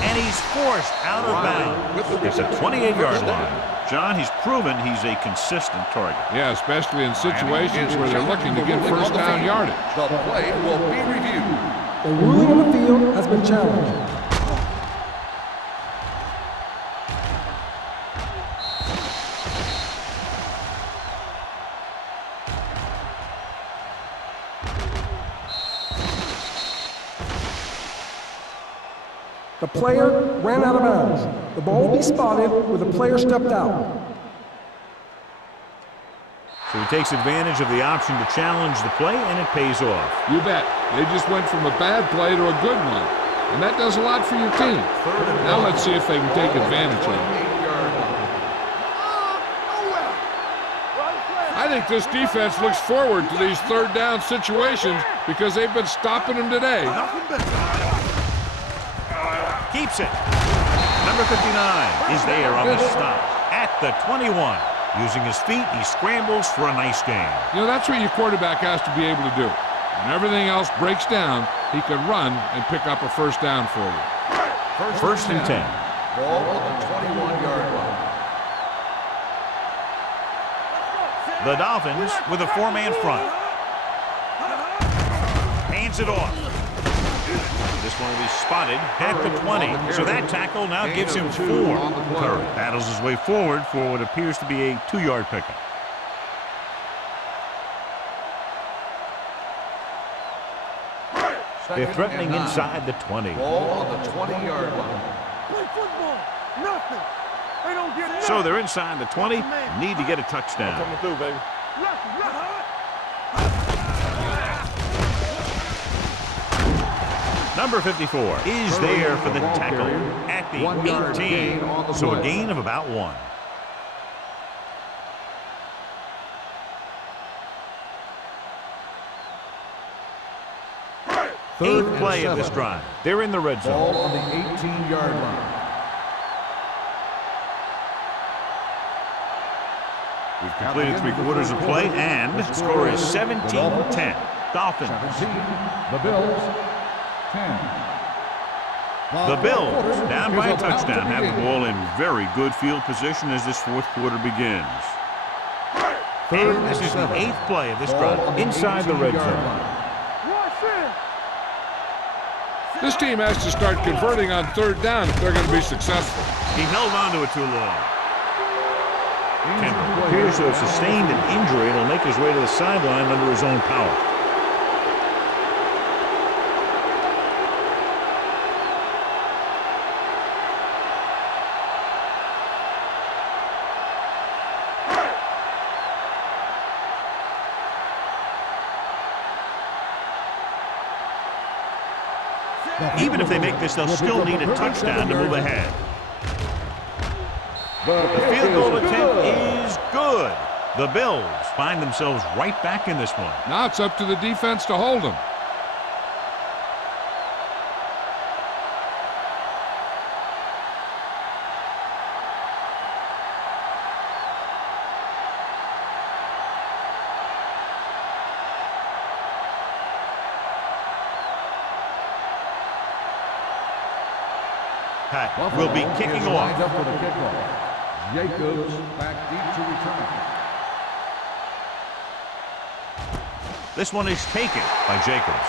And he's forced out of bounds. It's a 28-yard line. John, he's proven he's a consistent target. Yeah, especially in situations where they're looking to get first down yardage. The play will be reviewed. The ruling on the field has been challenged. The player ran out of bounds. The ball will be spotted where the player stepped out. So he takes advantage of the option to challenge the play, and it pays off. You bet. They just went from a bad play to a good one. And that does a lot for your team. Now let's see if they can take advantage of it. I think this defense looks forward to these third down situations because they've been stopping them today. Keeps it. Number 59 is there on the stop at the 21. Using his feet, he scrambles for a nice gain. You know, that's what your quarterback has to be able to do. When everything else breaks down, he can run and pick up a first down for you. First and 10. Ball on the 21-yard line. The Dolphins with a four-man front. Hands it off. This one will be spotted at the 20. So that tackle now gives him 4. Curry battles his way forward for what appears to be a 2-yard pickup. They're threatening inside the 20. Ball on the 20-yard line. Play football. Nothing. They don't get nothing. So they're inside the 20. Need to get a touchdown. Coming through, baby. Number 54 is there for the tackle at the 18. So a gain of about 1. Eighth play of this drive. They're in the red zone. Ball on the 18-yard line. We've completed 3/4 of play, and the score is 17-10. Dolphins. 17. The Bills. 10. The Bills, down by a touchdown, have the ball in very good field position as this 4th quarter begins. And this is the 8th play of this drive inside the red zone. This team has to start converting on third down if they're going to be successful. He held on to it too long. Kendall appears to have sustained an injury and will make his way to the sideline under his own power. Even if they make this, they'll still need a touchdown to move ahead. The field goal attempt is good. The Bills find themselves right back in this one. Now it's up to the defense to hold them. Pat will be kicking off. Up for the kickoff. Jacobs back deep to return. This one is taken by Jacobs.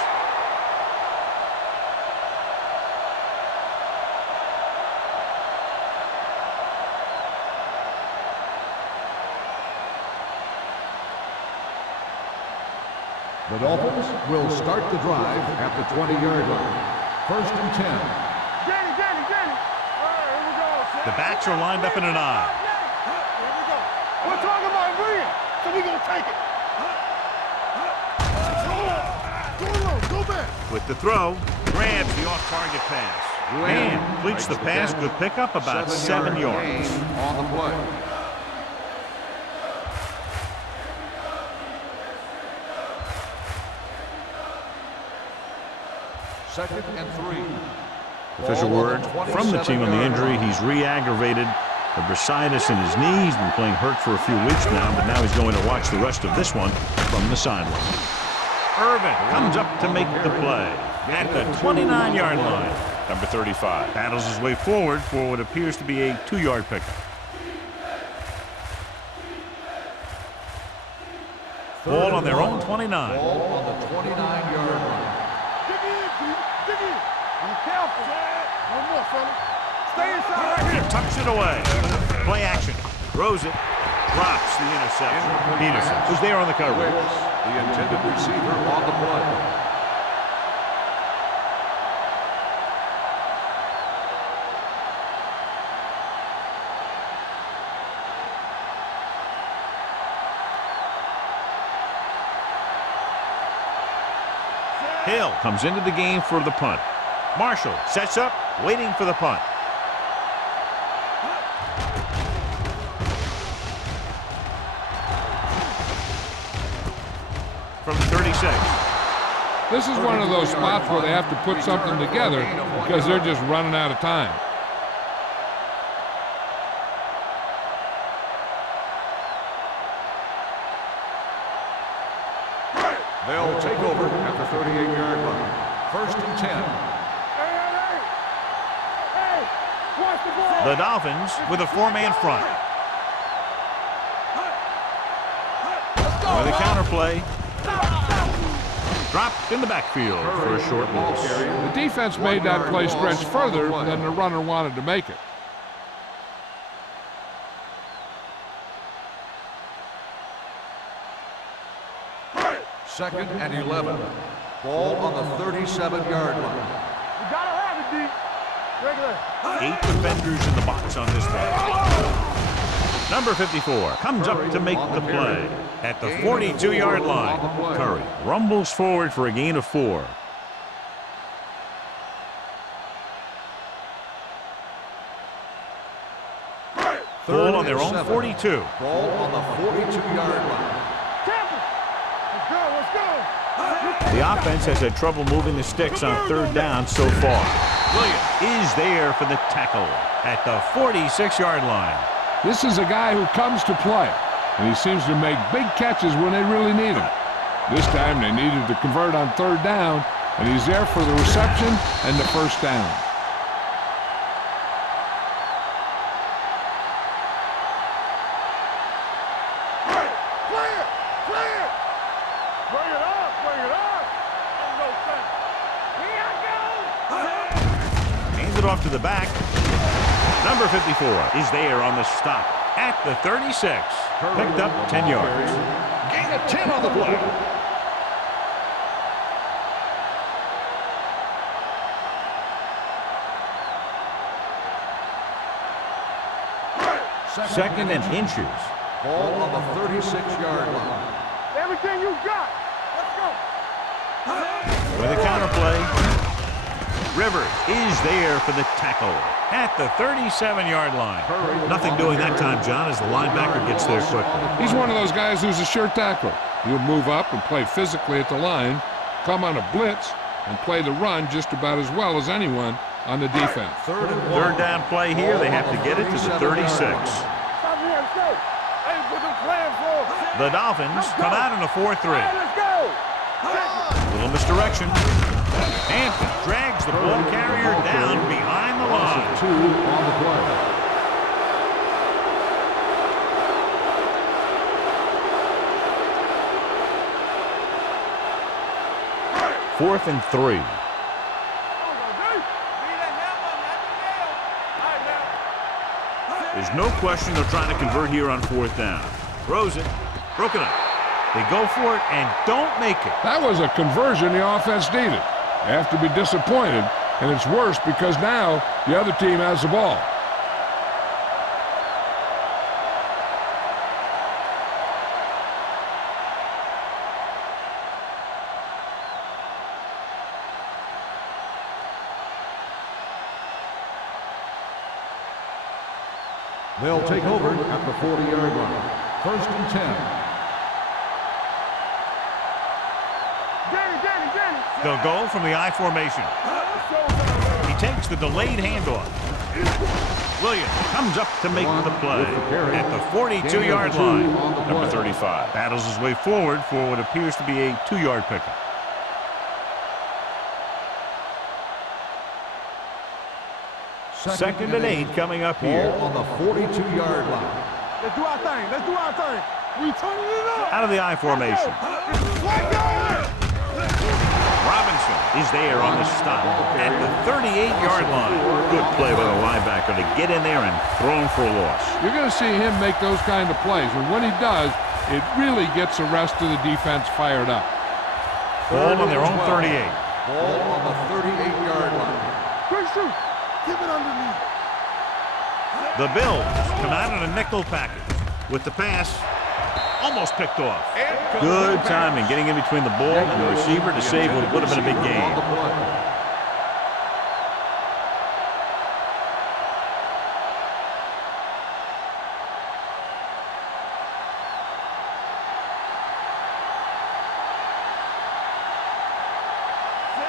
The Dolphins will start the drive at the 20-yard line. First and 10. Jenny. All right, here we go. The backs are lined up in an I. Here we go. We're talking about agreeing, so we're going to take it. Go back. With the throw, grabs the off-target pass. And completes the pass with pickup about 7 yards. Gain on the play. Second and 3. Official word from the team on the injury. He's re-aggravated a bursitis in his knee. He's been playing hurt for a few weeks now, but now he's going to watch the rest of this one from the sideline. Irvin comes up to make the play at the 29-yard line. Number 35 battles his way forward for what appears to be a 2-yard pickup. Ball on their own 29. Ball on the 29-yard line. Dig in. Be careful. One more, fella. Stay inside right He here. tucks it away. Play action. Throws it. Drops the interception. Peterson was there on the coverage. The intended receiver on the play. Hill comes into the game for the punt. Marshall sets up, waiting for the punt. From 36. This is one of those spots where they have to put something together because they're just running out of time. They'll take over at the 38-yard line. First and 10. Hey, watch the ball. The Dolphins with a 4-man front. With a counterplay. Dropped in the backfield for a short loss. The defense made that play stretch further than the runner wanted to make it. Second and 11. Ball on the 37-yard line. You gotta have it, D. Regular. 8 defenders in the box on this play. Number 54 comes up to make the play at the 42-yard line. Curry rumbles forward for a gain of 4. Ball on their own 42. Ball on the 42-yard line. Let's go. The offense has had trouble moving the sticks on 3rd down so far. Williams is there for the tackle at the 46-yard line. This is a guy who comes to play, and he seems to make big catches when they really need him. This time they needed to convert on 3rd down, and he's there for the reception and the first down. Off to the back. Number 54 is there on the stop at the 36. Picked up 10 yards. Gain of 10 on the play. Second and inches. Ball on the 36-yard line. Everything you got. Let's go. With a counterplay. Rivers is there for the tackle at the 37-yard line. Nothing doing that time, John, as the linebacker gets there quickly. He's one of those guys who's a sure tackler. He'll move up and play physically at the line, come on a blitz, and play the run just about as well as anyone on the defense. Third down play here. They have to get it to the 36. The Dolphins come out in a 4-3. Let's go. Little misdirection. Hampton drags the ball carrier down behind the line. 2 on the play. Fourth and 3. There's no question they're trying to convert here on 4th down. Throws it. Broken up. They go for it and don't make it. That was a conversion the offense needed. They have to be disappointed, and it's worse because now the other team has the ball. They'll take over at the 40-yard line. First and 10. They'll go from the I formation. He takes the delayed handoff. Williams comes up to make the play at the 42-yard line. Number 35 battles his way forward for what appears to be a 2-yard pickup. Second and 8 coming up here. Ball on the 42-yard line. Let's do our thing. Let's do our thing. We turning it up. Out of the I formation. Robinson is there on the stop at the 38-yard line. Good play by the linebacker to get in there and throw him for a loss. You're going to see him make those kind of plays, and when he does, it really gets the rest of the defense fired up. Ball on their own 38. Ball on the 38-yard line. Quick shoot. Keep it underneath. The Bills come out in a nickel package with the pass. Almost picked off. Good timing getting in between the ball and the receiver to save what would have been a big game.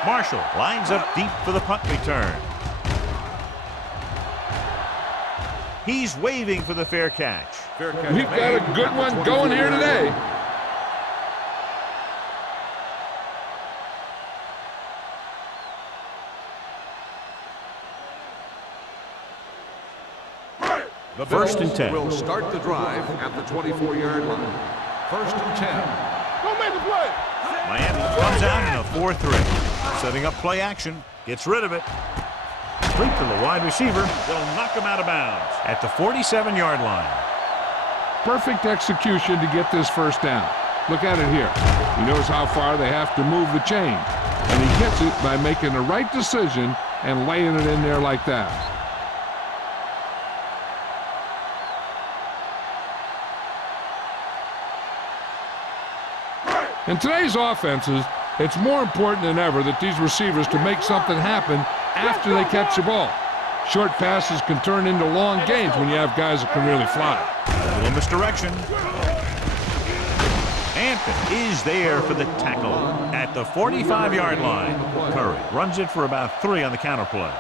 Marshall lines up deep for the punt return. He's waving for the fair catch. We've got a good one going here today. The First and Bills 10. will start the drive at the 24-yard line. First and 10. Don't make the play. Miami comes out in a 4-3. Setting up play action. Gets rid of it. Complete to the wide receiver. They'll knock him out of bounds at the 47-yard line. Perfect execution to get this first down. Look at it here. He knows how far they have to move the chain, and he gets it by making the right decision and laying it in there like that. In today's offenses, it's more important than ever that these receivers to make something happen after they catch the ball. Short passes can turn into long gains when you have guys that can really fly. A little misdirection. Hampton is there for the tackle at the 45-yard line. Curry runs it for about 3 on the counter play.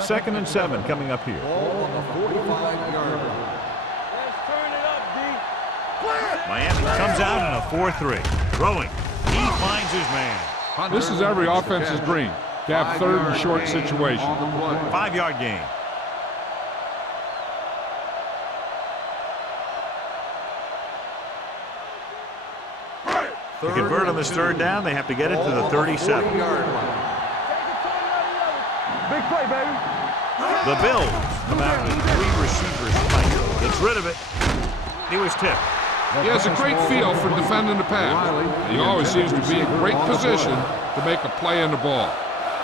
Second and 7 coming up here. Ball on the 45-yard line. Let's turn it up, D. Miami comes out in a 4-3. Throwing. He finds his man. This is every offense's dream, to have third and short situation. 5-yard gain. To convert on this third down, they have to get it to the 37. Big play, baby. The Bills come out with 3 receivers fight. Gets rid of it. He was tipped. He has a great feel for defending the pass. He always seems to be in great position to make a play on the ball.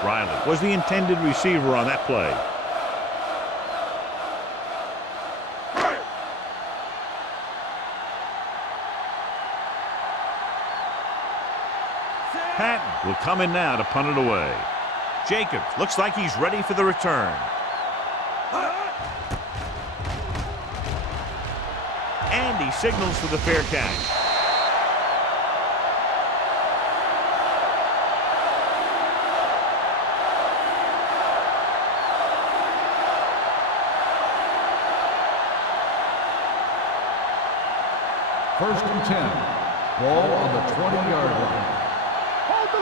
Riley was the intended receiver on that play. Patton will come in now to punt it away. Jacobs looks like he's ready for the return. And he signals for the fair catch. First and 10. Ball on the 20-yard line. Hold the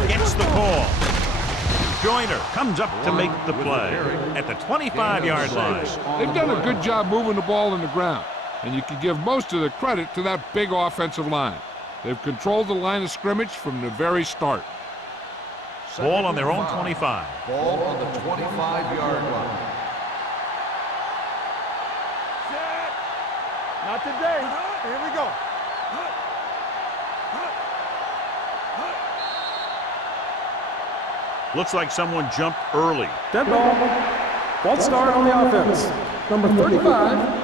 look. Gets the call. Joyner comes up to make the play at the 25-yard line. They've done a good job moving the ball in the ground, and you can give most of the credit to that big offensive line. They've controlled the line of scrimmage from the very start. Ball on their own 25. Ball on the 25-yard line. Not today. Here we go. Looks like someone jumped early. Dead ball. False start on the offense. Number 35.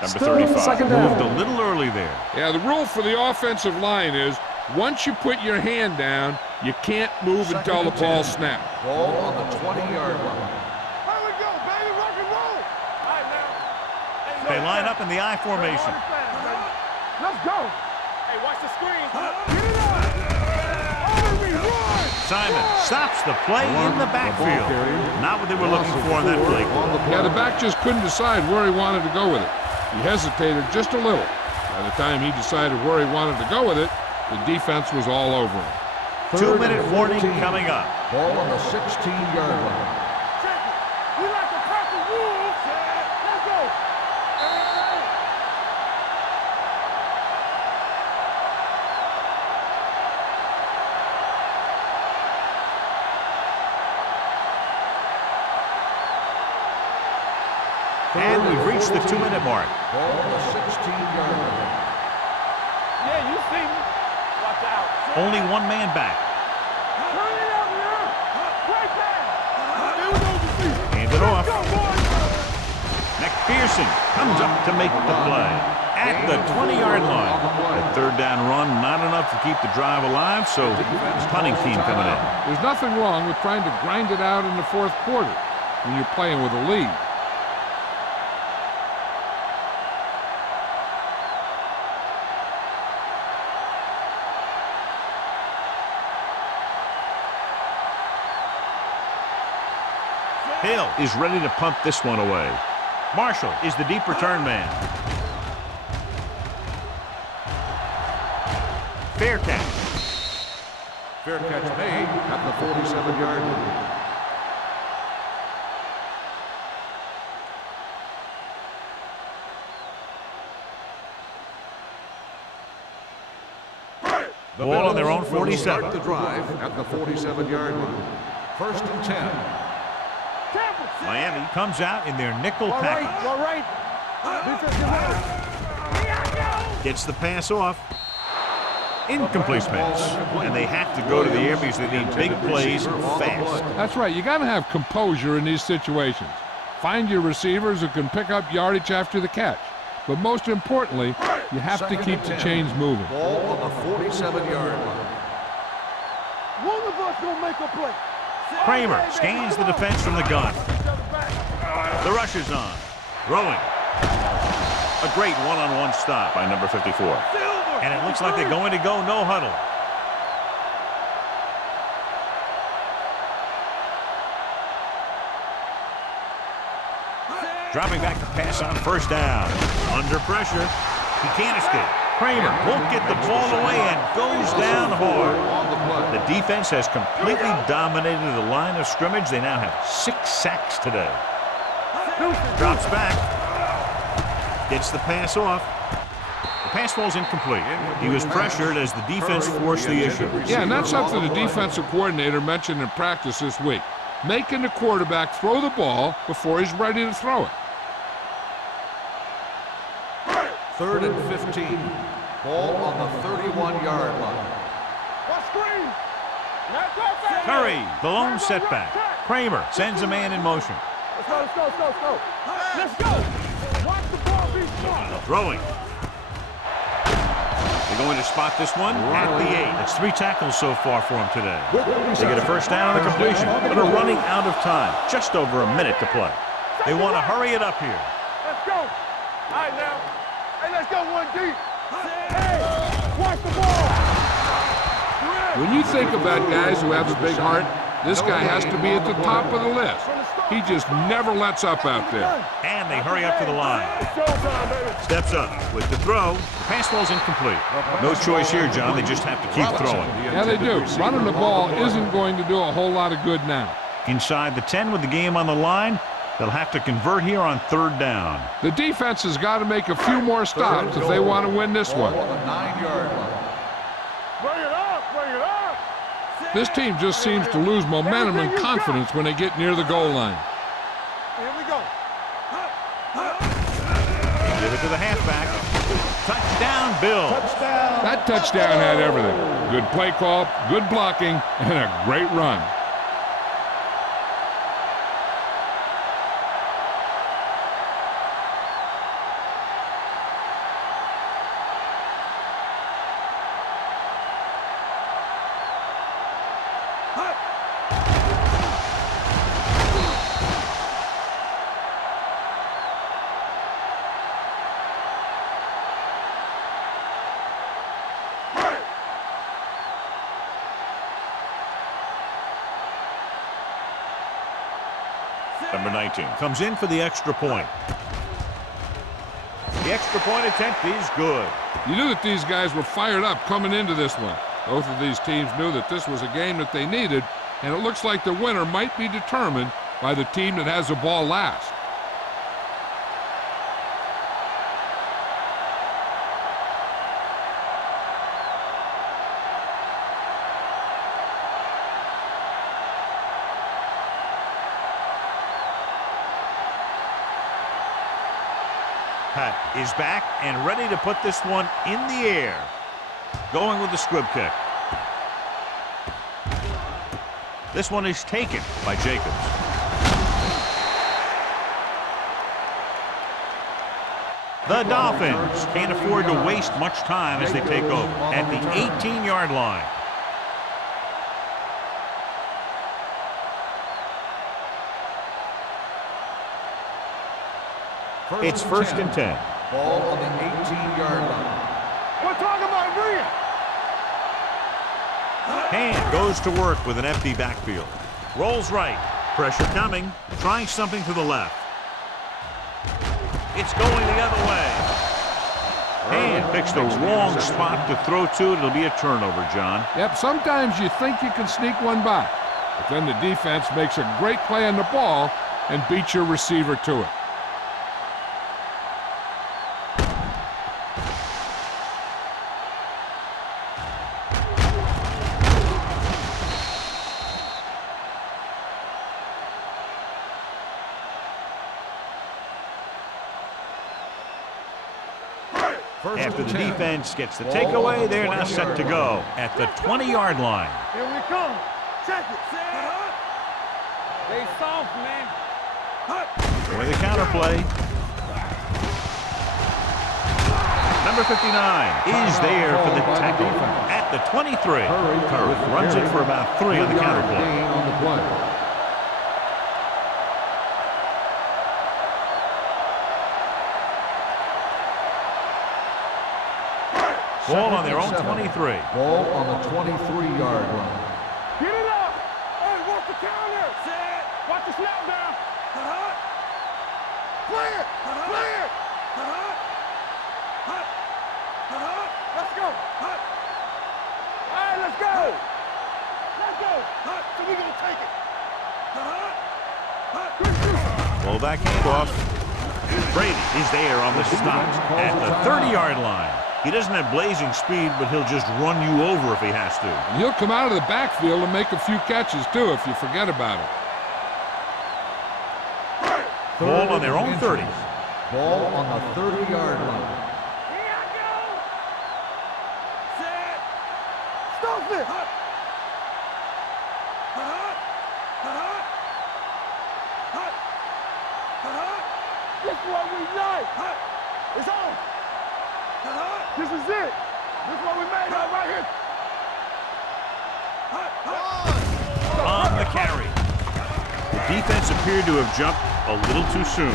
Number Still 35 second down. moved a little early there. Yeah, the rule for the offensive line is once you put your hand down, you can't move until the ball snaps. Ball on the 20-yard line. Here we go, baby. Rock and roll. All right, now. They line up in the I formation. Let's go. Hey, watch the screen. Get it up. Army, run. Simon stops the play in the backfield. Not what they were looking for in that play. Yeah, the back just couldn't decide where he wanted to go with it. He hesitated just a little. By the time he decided where he wanted to go with it, the defense was all over him. 2-minute warning coming up. Ball on the 16-yard line. Check it. We like to crack the rules. Let's go. And we've reached the 2-minute mark. Ball on the 16-yard line. Yeah, you see me. Watch out. Only one man back. Turn it up now. Right back. Here we go, defeat. Hand it off. Go, boys. McPherson comes up to make the play at the 20-yard line. The third down run, not enough to keep the drive alive, so punting team coming in. There's nothing wrong with trying to grind it out in the fourth quarter when you're playing with a lead. Hill is ready to punt this one away. Marshall is the deep return man. Fair catch. Fair catch made at the 47-yard line. Ball on their own 47. Start the drive at the 47-yard line. 1st and 10. Miami comes out in their nickel package. All right. Gets the pass off. Incomplete pass. And they have to go to the air because they need big plays fast. That's right. You got to have composure in these situations. Find your receivers who can pick up yardage after the catch. But most importantly, you have to keep the chains moving. Ball on the 47-yard line. One of us gonna make a play. Kramer scans the defense from the gun. The rush is on. Throwing. A great one-on-one stop by number 54. And it looks like they're going to go no huddle. Dropping back to pass on 1st down. Under pressure. He can't escape. Kramer won't get the ball away and goes down hard. The defense has completely dominated the line of scrimmage. They now have 6 sacks today. Drops back. Gets the pass off. The pass falls incomplete. He was pressured as the defense forced the issue. Yeah, and that's something the defensive coordinator mentioned in practice this week. Making the quarterback throw the ball before he's ready to throw it. 3rd and 15. Ball on the 31-yard line. Curry, the lone setback. Kramer sends a man in motion. Let's go. Let's go. Watch the ball be smart. Throwing. They're going to spot this one at the 8. That's 3 tackles so far for him today. They get a 1st down on the completion, but are running out of time. Just over a minute to play. They want to hurry it up here. Let's go. All right, now. Hey, let's go one deep. Hey, watch the ball. When you think about guys who have a big heart, this guy has to be at the top of the list. He just never lets up out there. And they hurry up to the line. Steps up with the throw. The pass falls incomplete. No choice here, John. They just have to keep throwing. Yeah, they do. Running the ball isn't going to do a whole lot of good now. Inside the 10 with the game on the line. They'll have to convert here on 3rd down. The defense has got to make a few more stops if they want to win this one. Ball on the 9-yard line. Bring it up, bring it up. This team just seems to lose momentum and confidence when they get near the goal line. Here we go. Give it to the halfback. Touchdown, Bill. That touchdown had everything. Good play call, good blocking, and a great run. Number 19 comes in for the extra point. The extra point attempt is good. You knew that these guys were fired up coming into this one. Both of these teams knew that this was a game that they needed, and it looks like the winner might be determined by the team that has the ball last. Pat is back and ready to put this one in the air. Going with the squib kick. This one is taken by Jacobs. The Dolphins can't afford to waste much time as they take over at the 18-yard line. It's 1st and 10. Ball on the 18-yard line. We're talking about bring it. Hand goes to work with an empty backfield. Rolls right. Pressure coming. Trying something to the left. It's going the other way. Hand picks the wrong spot to throw to. It'll be a turnover, John. Yep, sometimes you think you can sneak one by, but then the defense makes a great play on the ball and beats your receiver to it. After the defense gets the takeaway, they're now set to go at the 20-yard line. Here we come. Check it. Stay soft, man. With the counterplay. Number 59 is there for the tackle at the 23. Curry runs it for about 3 on the counterplay. Ball on their own 23. Ball on the 23-yard line. Get it up. Hey, watch the counter. Set. Watch the snap down. Play it. Play it. Let's go. All right, let's go. Let's go. So we're going to take it. Fullback handoff. Brady is there on the stop at the 30-yard line. He doesn't have blazing speed, but he'll just run you over if he has to. And he'll come out of the backfield and make a few catches, too, if you forget about it. Ball on their own 30. Ball on the 30-yard line. Here I go. Set. Stop it. This is what we like. It's on. This is it. This is what we made of right here. On the carry. The defense appeared to have jumped a little too soon.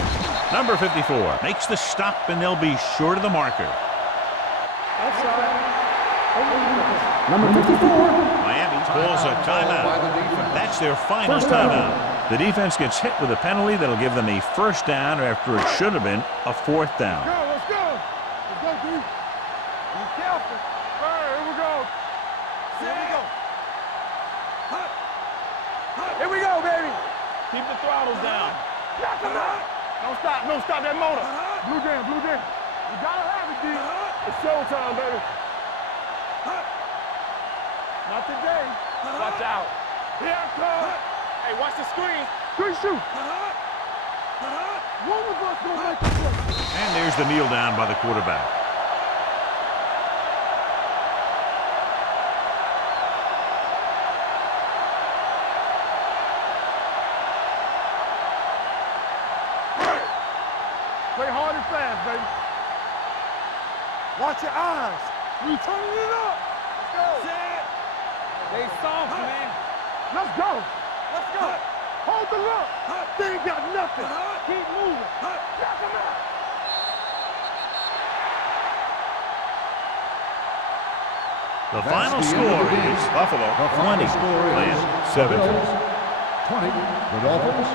Number 54 makes the stop, and they'll be short of the marker. Number 54. Miami calls a timeout. That's their final timeout. The defense gets hit with a penalty that'll give them a 1st down after it should have been a 4th down. Let's go. Let's go, dude. Be careful. All right, here we go. Here we go. Here we go, baby. Keep the throttles down. Knock him out. Don't stop that motor. Blue jam, blue jam. You gotta have it, D. It's showtime, baby. Not today. Watch out. Here I come. Hey, watch the screen. Screen shoot. One of us gonna make the play. And there's the kneel down by the quarterback. Play hard and fast, baby. Watch your eyes. We turning it up. Let's go. They soft, man. Let's go. Let's go. Hold the look. They ain't got nothing. Keep moving. Knock them out. The final score is Buffalo 20, Atlanta 17. 20, the Dolphins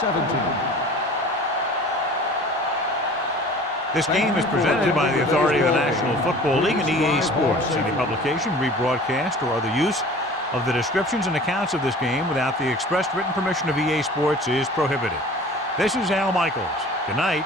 17. This game is presented by the authority of the National Football League and EA Sports. Any publication, rebroadcast, or other use of the descriptions and accounts of this game without the expressed written permission of EA Sports is prohibited. This is Al Michaels. Good night.